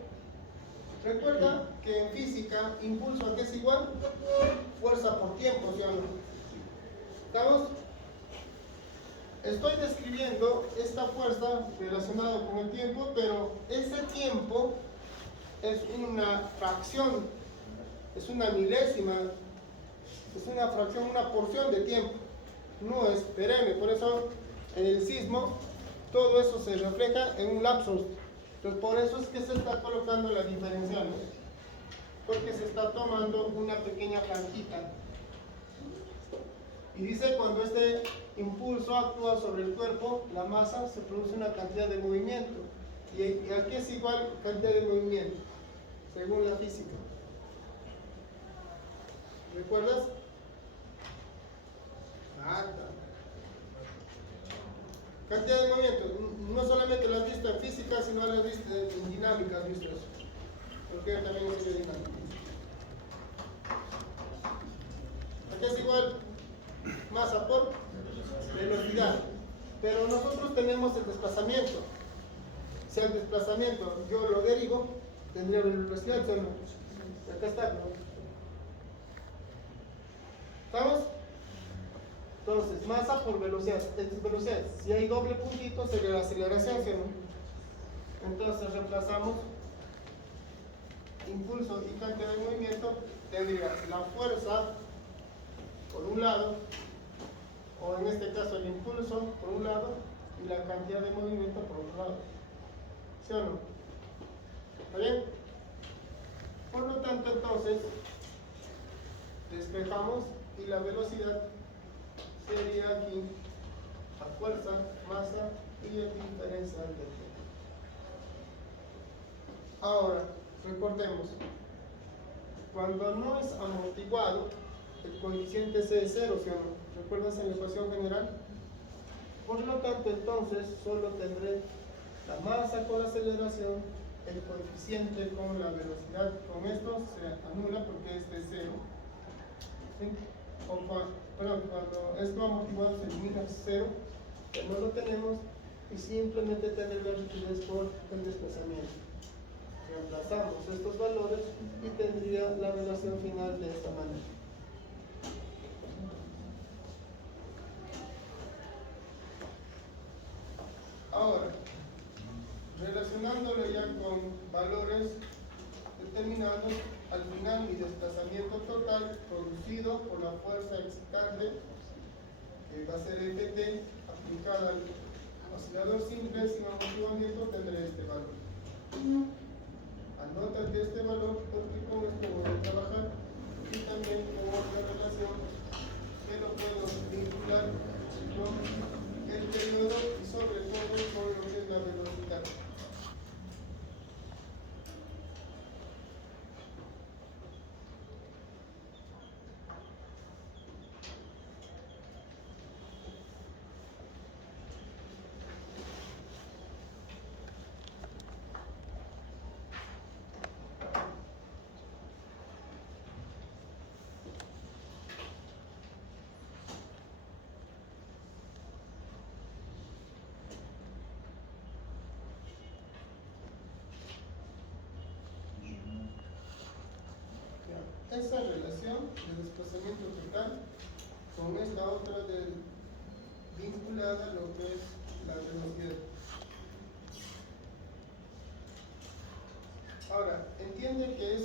Recuerda que en física, impulso ¿a qué es igual? Fuerza por tiempo, ¿sí o no? ¿Estamos? Estoy describiendo esta fuerza relacionada con el tiempo, pero ese tiempo es una fracción, es una milésima, es una fracción, una porción de tiempo, no es perenne. Por eso en el sismo todo eso se refleja en un lapso. Entonces por eso es que se está colocando la diferencial, ¿no? Porque se está tomando una pequeña franjita. Y dice, cuando este impulso actúa sobre el cuerpo, la masa, se produce una cantidad de movimiento. ¿Y a qué es igual cantidad de movimiento? Según la física. ¿Recuerdas? Cantidad de movimiento. No solamente lo has visto en física, sino lo has visto en dinámica, has visto eso. Porque también es de dinámica. ¿A qué es igual? Masa por velocidad. Pero nosotros tenemos el desplazamiento. Si el desplazamiento yo lo derivo, tendría velocidad, ¿sí o no? Acá está, ¿no? ¿Estamos? Entonces, masa por velocidad. Esta es velocidad. Si hay doble puntito, sería la aceleración, ¿sí o no? Entonces, reemplazamos impulso y cantidad de movimiento. Tendría la fuerza por un lado, o en este caso el impulso por un lado y la cantidad de movimiento por otro lado. ¿Sí o no? ¿Está bien? Por lo tanto, entonces, despejamos y la velocidad sería aquí la fuerza, masa y el diferencial de T. Ahora, recordemos, cuando no es amortiguado, el coeficiente C es 0, ¿sí o no? ¿Recuerdas en la ecuación general? Por lo tanto, entonces, solo tendré la masa con la aceleración, el coeficiente con la velocidad. Con esto se anula porque este es 0. ¿Sí? Cuando es no amortiguado se elimina 0, que no lo tenemos, y simplemente tendré la rigidez por el desplazamiento. Reemplazamos estos valores y tendría la relación final de esta manera. Ahora, relacionándolo ya con valores determinados, al final mi desplazamiento total producido por la fuerza excitante, que va a ser Ft, aplicada al oscilador simple sin amortiguamiento, tendré este valor. Anótate este valor porque con esto voy a trabajar y también con otra relación que lo puedo vincular con el periodo y sobre todo con lo que es la velocidad. Esa relación de desplazamiento total con esta otra vinculada a lo que es la velocidad. Ahora, entiende que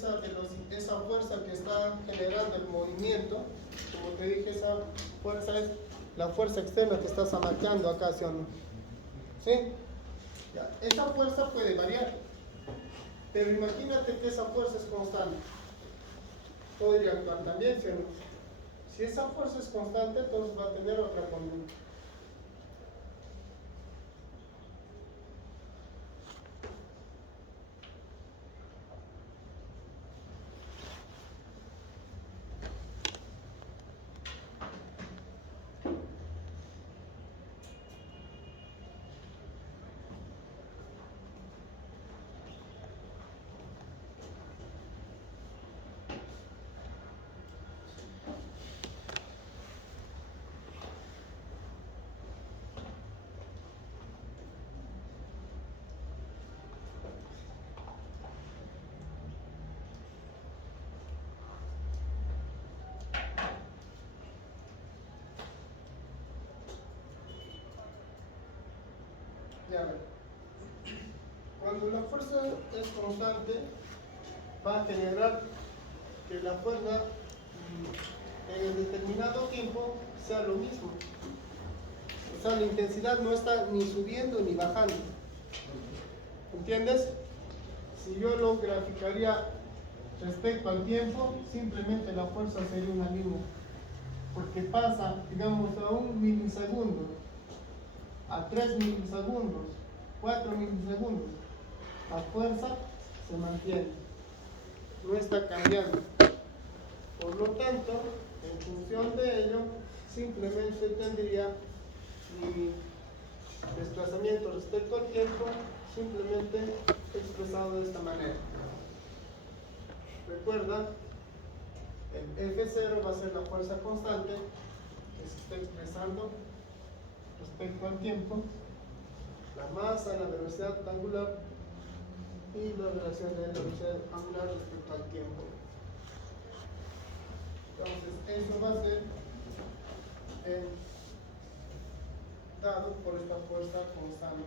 esa fuerza que está generando el movimiento, como te dije, esa fuerza es la fuerza externa que estás marcando acá, ¿sí o no? ¿Sí? Ya, esa fuerza puede variar, pero imagínate que esa fuerza es constante. Podría actuar también, ¿sí o no? Si esa fuerza es constante, entonces va a tener otra conducta. Ya ven. Cuando la fuerza es constante, va a generar que la fuerza en el determinado tiempo sea lo mismo. O sea, la intensidad no está ni subiendo ni bajando. ¿Entiendes? Si yo lo graficaría respecto al tiempo, simplemente la fuerza sería una línea. Porque pasa, digamos, a 1 milisegundo, a 3 milisegundos, 4 milisegundos. La fuerza se mantiene, no está cambiando. Por lo tanto, en función de ello, simplemente tendría mi desplazamiento respecto al tiempo, simplemente expresado de esta manera. Recuerda, el F0 va a ser la fuerza constante que se está expresando respecto al tiempo, la masa, la velocidad angular y la relación de la velocidad angular respecto al tiempo. Entonces, eso va a ser dado por esta fuerza constante.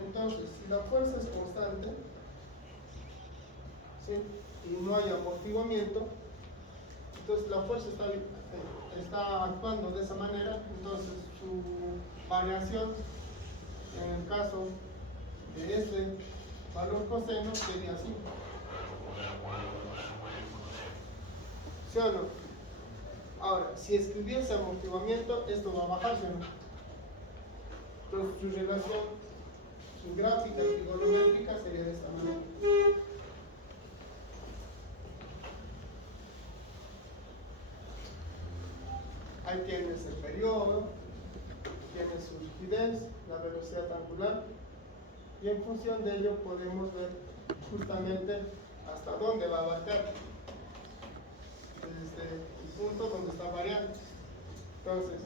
Entonces, si la fuerza es constante, ¿sí?, y no hay amortiguamiento, entonces la fuerza está actuando de esa manera, entonces su variación, en el caso de este valor coseno, sería así. ¿Sí o no? Ahora, si es que hubiese amortiguamiento, esto va a bajar, ¿sí o no? Entonces su relación, su gráfica trigonométrica sería de esta manera. Ahí tienes el periodo, tienes su rigidez, la velocidad angular, y en función de ello podemos ver justamente hasta dónde va a abarcar, desde el punto donde está variando. Entonces,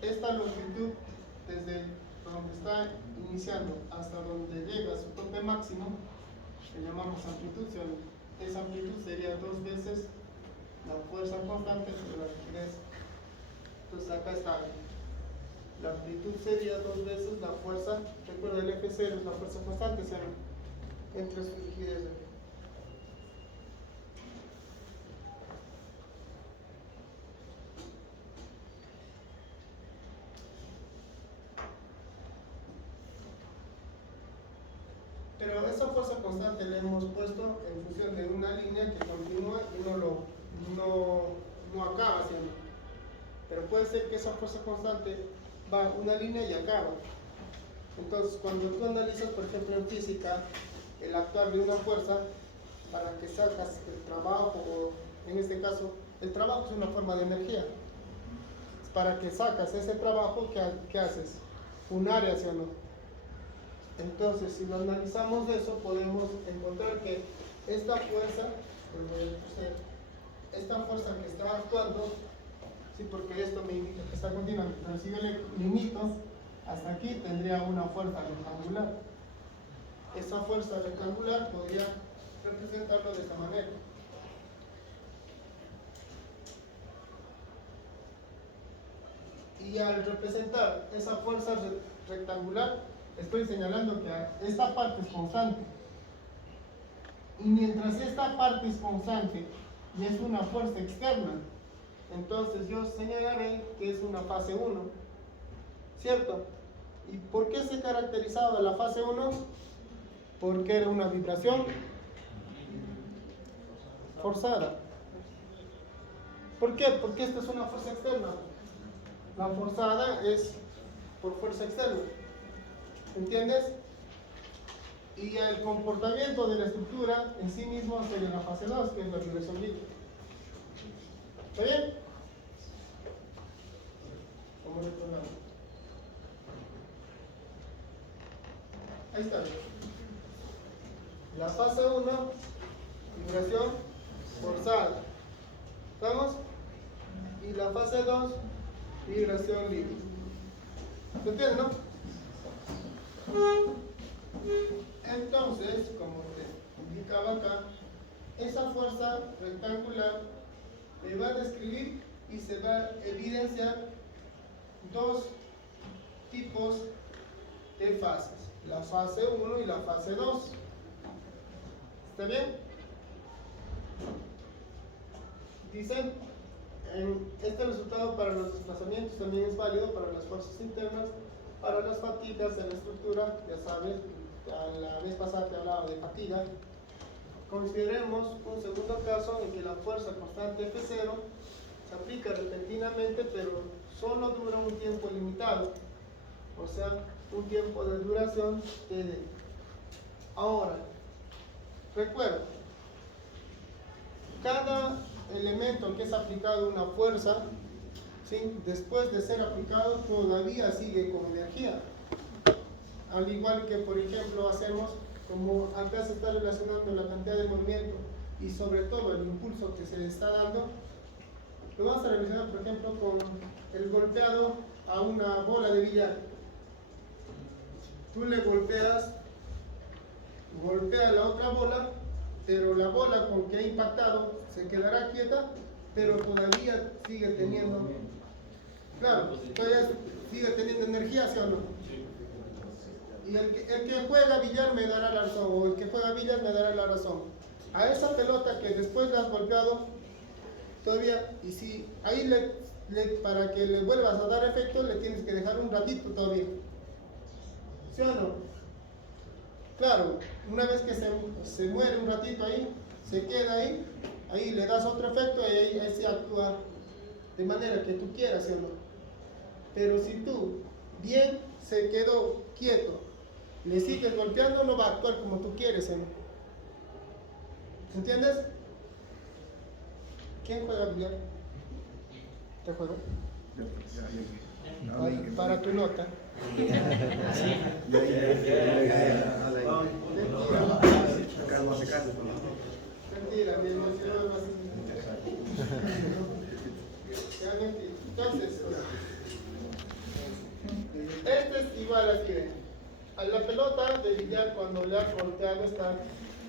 esta longitud, desde donde está iniciando hasta donde llega a su tope máximo, le llamamos amplitud, ¿sí o no? Esa amplitud sería 2 veces la fuerza constante sobre la rigidez. Entonces acá está, la amplitud sería 2 veces la fuerza, recuerda el F0 es la fuerza constante, ¿sí o no? Entre su rigidez. Pero esa fuerza constante la hemos puesto en función de una línea que continúa y no acaba siendo. Pero puede ser que esa fuerza constante va una línea y acaba. Entonces, cuando tú analizas, por ejemplo, en física, el actuar de una fuerza, para que sacas el trabajo, o en este caso, el trabajo es una forma de energía. Para que sacas ese trabajo, ¿qué haces? Un área, ¿sí o no? Entonces, si lo analizamos de eso, podemos encontrar que esta fuerza, esta fuerza que está actuando, sí, porque esto me indica que está continuando, pero si yo le limito hasta aquí, tendría una fuerza rectangular. Esa fuerza rectangular podría representarlo de esta manera. Y al representar esa fuerza rectangular, estoy señalando que esta parte es constante. Y mientras esta parte es constante y es una fuerza externa, entonces yo señalaré que es una fase 1. ¿Cierto? ¿Y por qué se caracterizaba la fase 1? Porque era una vibración forzada. ¿Por qué? Porque esta es una fuerza externa. La forzada es por fuerza externa. ¿Entiendes? Y el comportamiento de la estructura en sí mismo sería la fase 2, que es la vibración libre. ¿Está bien? Vamos recordando. Ahí está. La fase 1, vibración forzada. ¿Estamos? Y la fase 2, vibración libre. ¿Se entiende, no? Entonces, como te indicaba acá, esa fuerza rectangular me va a describir y se va a evidenciar 2 tipos de fases, la fase 1 y la fase 2. ¿Está bien? Dicen, este resultado para los desplazamientos también es válido para las fuerzas internas, para las fatigas en la estructura. Ya sabes, la vez pasada te hablaba de fatiga. Consideremos un segundo caso en que la fuerza constante F0 se aplica repentinamente, pero solo dura un tiempo limitado, o sea, un tiempo de duración TD. Ahora, recuerda, cada elemento que es aplicado una fuerza, ¿sí?, después de ser aplicado todavía sigue con energía. Al igual que, por ejemplo, hacemos, como acá se está relacionando la cantidad de movimiento y sobre todo el impulso que se le está dando, lo vamos a relacionar, por ejemplo, con el golpeado a una bola de billar. Tú le golpea la otra bola, pero la bola con que ha impactado se quedará quieta, pero todavía sigue teniendo, claro, todavía sigue teniendo energía, ¿sí o no? Y el que juega billar me dará la razón, o el que juega billar me dará la razón. A esa pelota que después le has golpeado, todavía, y si ahí para que le vuelvas a dar efecto, le tienes que dejar un ratito todavía. ¿Sí o no? Claro, una vez que se muere un ratito ahí, se queda ahí, ahí le das otro efecto y ahí se actúa de manera que tú quieras, ¿sí o no? Pero si tú bien se quedó quieto, le sigues golpeando, no va a actuar como tú quieres, ¿sí o no? ¿Entiendes? ¿Quién juega billar? ¿Te juego? Para tu nota. Mentira, mi emoción no es ya mentira. Entonces, este es igual así. A la pelota de billar, cuando le has golpeado esta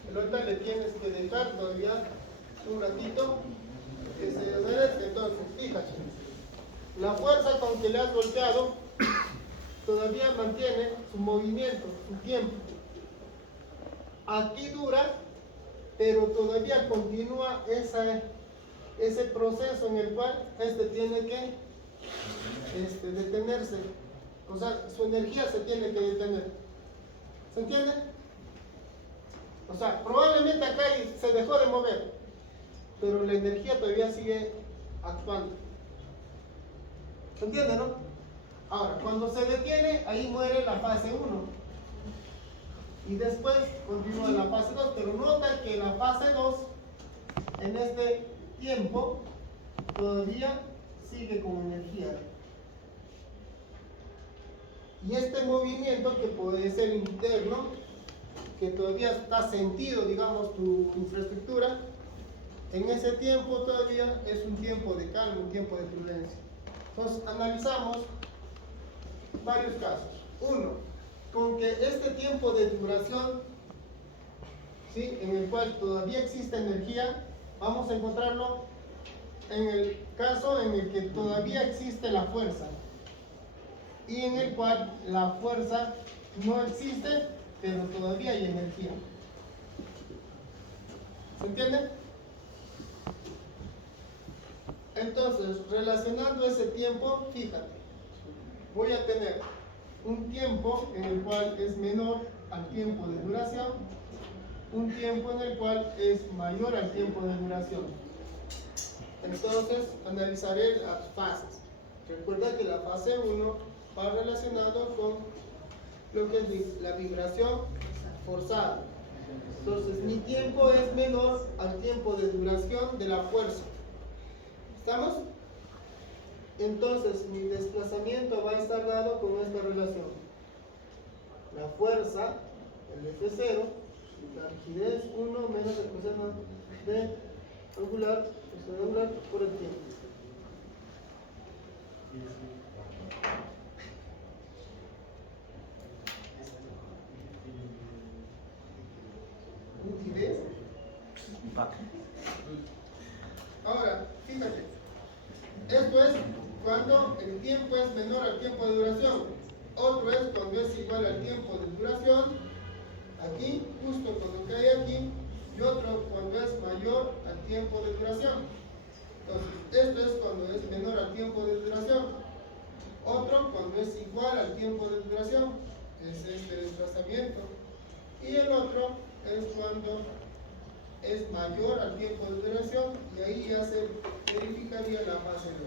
pelota, le tienes que dejar todavía un ratito que se desvanezca. Entonces, fíjate, la fuerza con que le has golpeado todavía mantiene su movimiento, su tiempo. Aquí dura, pero todavía continúa ese proceso en el cual tiene que detenerse. O sea, su energía se tiene que detener. ¿Se entiende? O sea, probablemente acá se dejó de mover, pero la energía todavía sigue actuando. ¿Se entiende, no? Ahora, cuando se detiene, ahí muere la fase 1. Y después continúa la fase 2, pero nota que la fase 2, en este tiempo, todavía sigue con energía. Y este movimiento, que puede ser interno, que todavía está sentido, digamos, tu infraestructura, en ese tiempo todavía es un tiempo de calma, un tiempo de prudencia. Entonces, analizamos varios casos. Uno, con que este tiempo de duración, ¿sí?, en el cual todavía existe energía, vamos a encontrarlo en el caso en el que todavía existe la fuerza y en el cual la fuerza no existe, pero todavía hay energía. ¿Se entiende? Entonces, relacionando ese tiempo, fíjate, voy a tener un tiempo en el cual es menor al tiempo de duración, un tiempo en el cual es mayor al tiempo de duración. Entonces, analizaré las fases. Recuerda que la fase 1 va relacionado con lo que es la vibración forzada. Entonces, mi tiempo es menor al tiempo de duración de la fuerza. ¿Estamos? Entonces, mi desplazamiento va a estar dado con esta relación. La fuerza, el F0, la rigidez 1 menos el coseno de angular por el tiempo. ¿Rigidez? Ahora, fíjate, esto es cuando el tiempo es menor al tiempo de duración. Otro es cuando es igual al tiempo de duración, aquí, justo cuando cae aquí, y otro cuando es mayor al tiempo de duración. Entonces, esto es cuando es menor al tiempo de duración. Otro cuando es igual al tiempo de duración, es este desplazamiento. Y el otro es cuando es mayor al tiempo de duración, y ahí ya se verificaría la fase 2.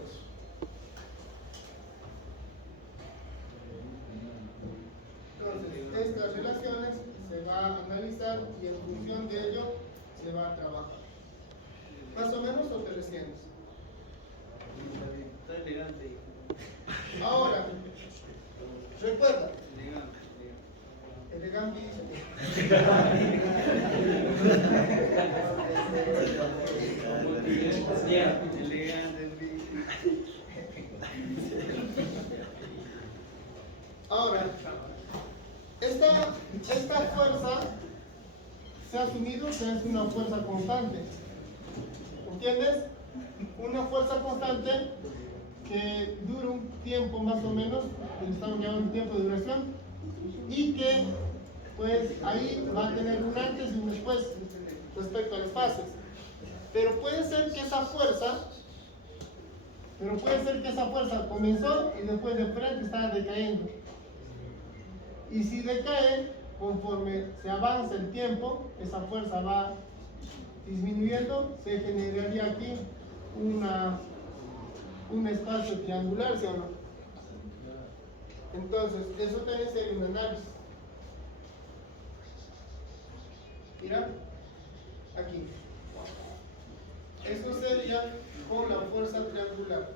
Entonces, estas relaciones se va a analizar y en función de ello se va a trabajar. ¿Más o menos o te resientes? Está elegante. Ahora, recuerda. Elegante. Ahora, esta fuerza se ha asumido que es una fuerza constante. ¿Entiendes? Una fuerza constante que dura un tiempo más o menos, que estamos llamando un tiempo de duración, y que pues ahí va a tener un antes y un después respecto a las fases. Pero puede ser que esa fuerza comenzó y después de frente está decayendo. Y si decae, conforme se avanza el tiempo, esa fuerza va disminuyendo, se generaría aquí un espacio triangular, ¿sí o no? Entonces, eso también sería un análisis. Mira, aquí. Eso sería con la fuerza triangular.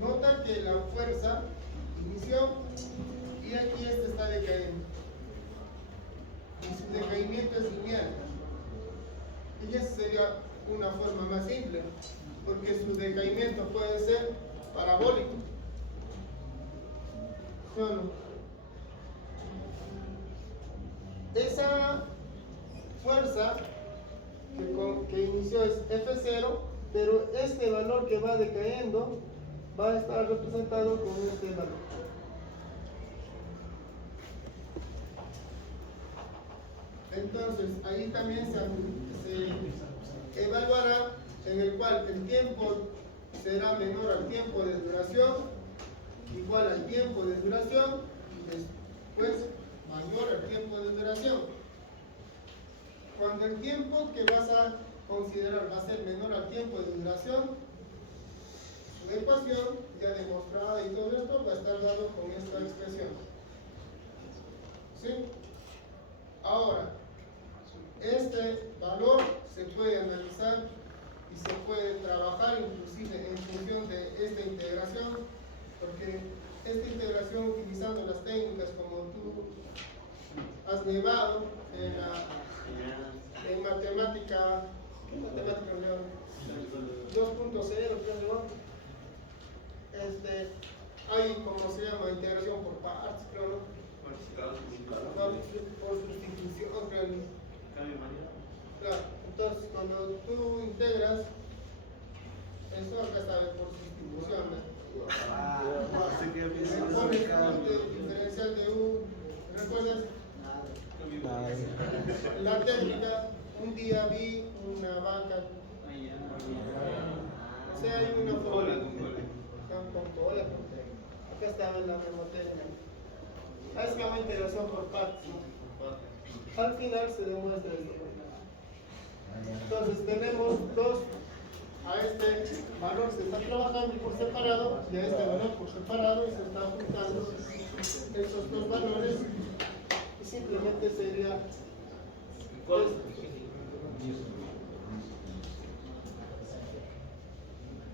Nota que la fuerza inició y aquí este está decayendo. Y su decaimiento es lineal. Y esa sería una forma más simple, porque su decaimiento puede ser parabólico. Solo. Esa fuerza que inició es F0, pero este valor que va decayendo va a estar representado con este valor. Entonces, ahí también se evaluará en el cual el tiempo será menor al tiempo de duración, igual al tiempo de duración, y después mayor al tiempo de duración. Cuando el tiempo que vas a considerar va a ser menor al tiempo de duración, su ecuación ya demostrada y todo esto va a estar dado con esta expresión. ¿Sí? Ahora, este valor se puede analizar y se puede trabajar inclusive en función de esta integración, porque esta integración utilizando las técnicas como tú has llevado en matemática, ¿qué matemática León? 2.0, creo. Hay como se llama integración por partes, creo, ¿no? Por sustitución, creo. Claro, entonces cuando tú integras, eso acá está por sustitución, ¿no? Pones el diferencial de U, ¿recuerdas? La técnica, un día vi una vaca. O sea, hay una forma. Con cola. Acá estaba en la memotécnica. Es que una integración por partes. Al final se demuestra esto. Entonces tenemos a este valor se está trabajando por separado y a este valor por separado y se está juntando esos dos valores y simplemente sería esto.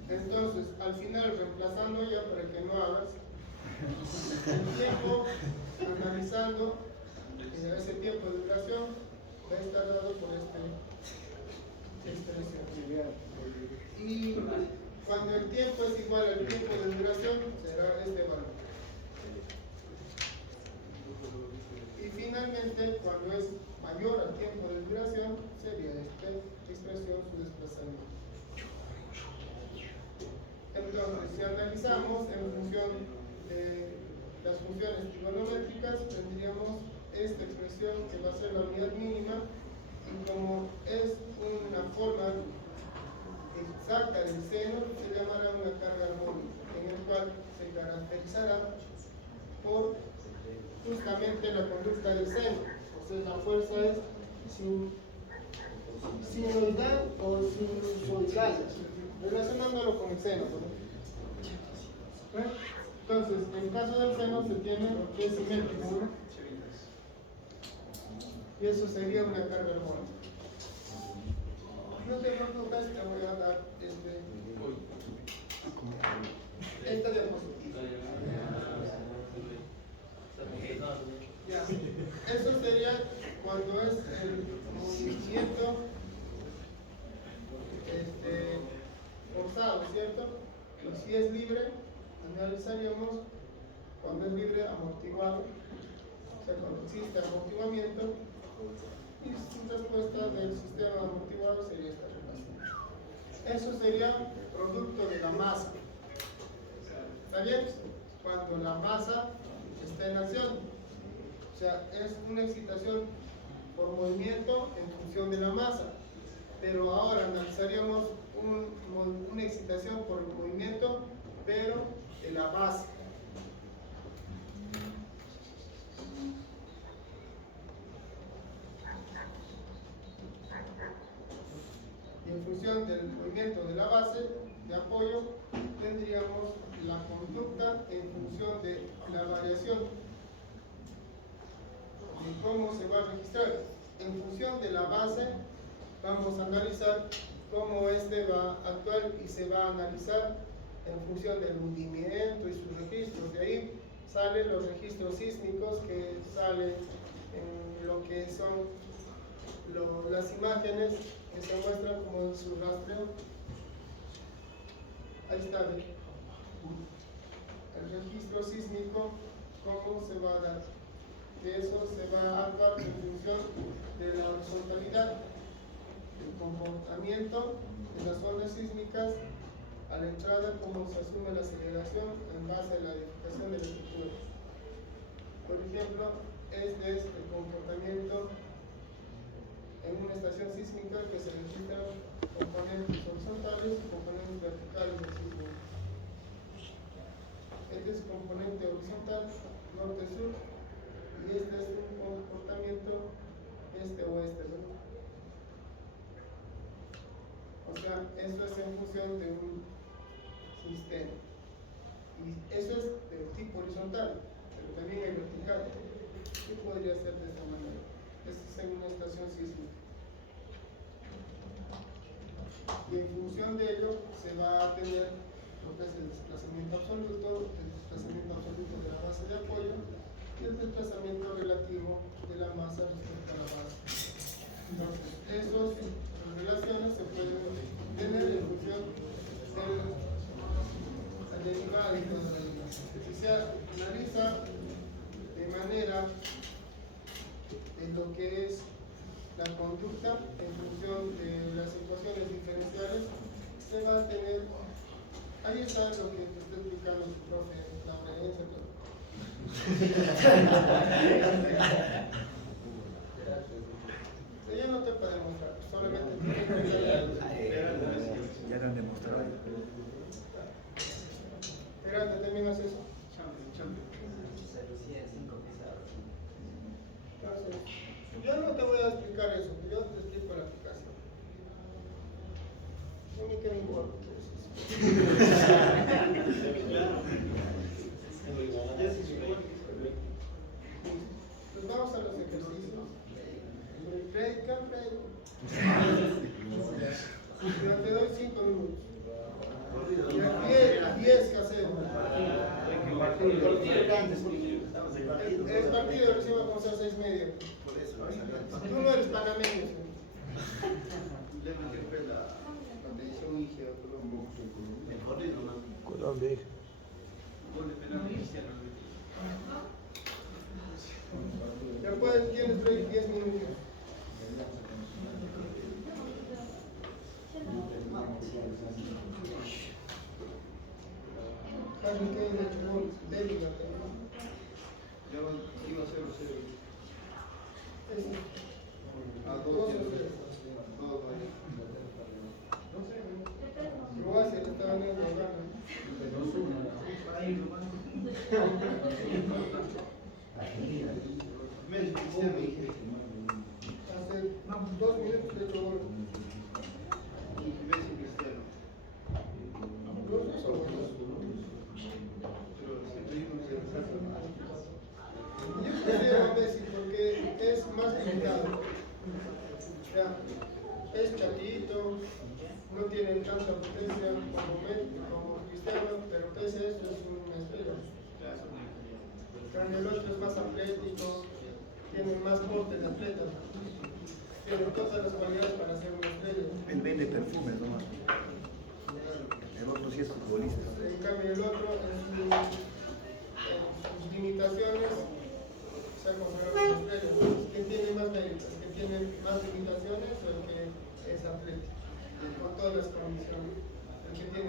Entonces al final reemplazando ya para que no hagas el tiempo analizando ese tiempo de duración va a estar dado por esta expresión. Y cuando el tiempo es igual al tiempo de duración, será este valor. Y finalmente, cuando es mayor al tiempo de duración, sería esta expresión su desplazamiento. Entonces, si analizamos en función de las funciones trigonométricas, tendríamos esta expresión que va a ser la unidad mínima, y como es una forma exacta del seno, se llamará una carga armónica, en el cual se caracterizará por justamente la conducta del seno. O sea, la fuerza es sinusoidal o sinusoidal, relacionándolo con el seno, ¿no? Entonces, en el caso del seno se tiene que es simétrico, ¿no? Y eso sería una carga armónica. No te preocupes, te voy a dar esta diapositiva. Ya. Eso sería cuando es el movimiento forzado, ¿cierto? Y si es libre, analizaríamos cuando es libre amortiguado, o sea, cuando existe amortiguamiento, y su respuesta del sistema amortiguado sería esta relación. Eso sería producto de la masa. ¿Está bien? Cuando la masa está en acción. O sea, es una excitación por movimiento en función de la masa. Pero ahora analizaríamos una excitación por movimiento, pero de la base. función del movimiento de la base de apoyo, tendríamos la conducta en función de la variación, de cómo se va a registrar. En función de la base, vamos a analizar cómo este va a actuar y se va a analizar en función del hundimiento y sus registros. De ahí salen los registros sísmicos que salen en lo que son las imágenes que se muestran como su rastreo. Ahí está, ¿ve? El registro sísmico, cómo se va a dar. De eso se va a actuar en función de la horizontalidad, el comportamiento de las ondas sísmicas a la entrada, cómo se asume la aceleración en base a la edificación de la estructura. Por ejemplo, este es el comportamiento en una estación sísmica que se registran componentes horizontales y componentes verticales del sismo. Este es componente horizontal, norte-sur, y este es un comportamiento este-oeste, ¿no? O sea, eso es en función de un sistema. Y eso es de tipo horizontal, pero también hay vertical. ¿Qué podría ser de esta manera? Esta es en una estación sísmica. Y en función de ello se va a tener lo que es el desplazamiento absoluto de la base de apoyo y el desplazamiento relativo de la masa respecto a la base. Entonces, esas relaciones se pueden tener en función de la derivada y toda la derivada. Si se analiza de manera de lo que es la conducta en función de las ecuaciones diferenciales, se va a tener, ahí está lo que te está explicando su profe, la obediencia, todo. Ya no te puedo demostrar, solamente Ya lo han demostrado. Espérate, terminas eso. Entonces, yo no te voy a explicar eso, yo te explico la aplicación. No me queda importa. Pues vamos a los ejercicios. Pero te doy 5 minutos. Y 10 caseros. Es partido recién va a comenzar 6:30. Tú no eres panameño. Colombia. Ya puedes, tienes 10 minutos. Carlos, ¿qué hay de hecho? Débil, Yo iba a 0-0. Croacia le está ganando a Ghana. Hace 2 minutos de hecho gol. Messi Cristiano. Los dos son buenos. Pero siempre digo que se resalta. Yo prefiero a Messi porque es más limitado. Ya, es chatito, no tiene tanta potencia como Cristiano, pero pese a eso es una estrella. En cambio, el otro es más atlético, tiene más porte de atleta, tiene todas las cualidades para ser una estrella. Él vende perfumes nomás. El otro sí es futbolista. En cambio, el otro en sus limitaciones se ha considerado como estrella. Que tiene más méritos, que tiene más limitaciones, o el que es atlético, con todas las condiciones. El que tiene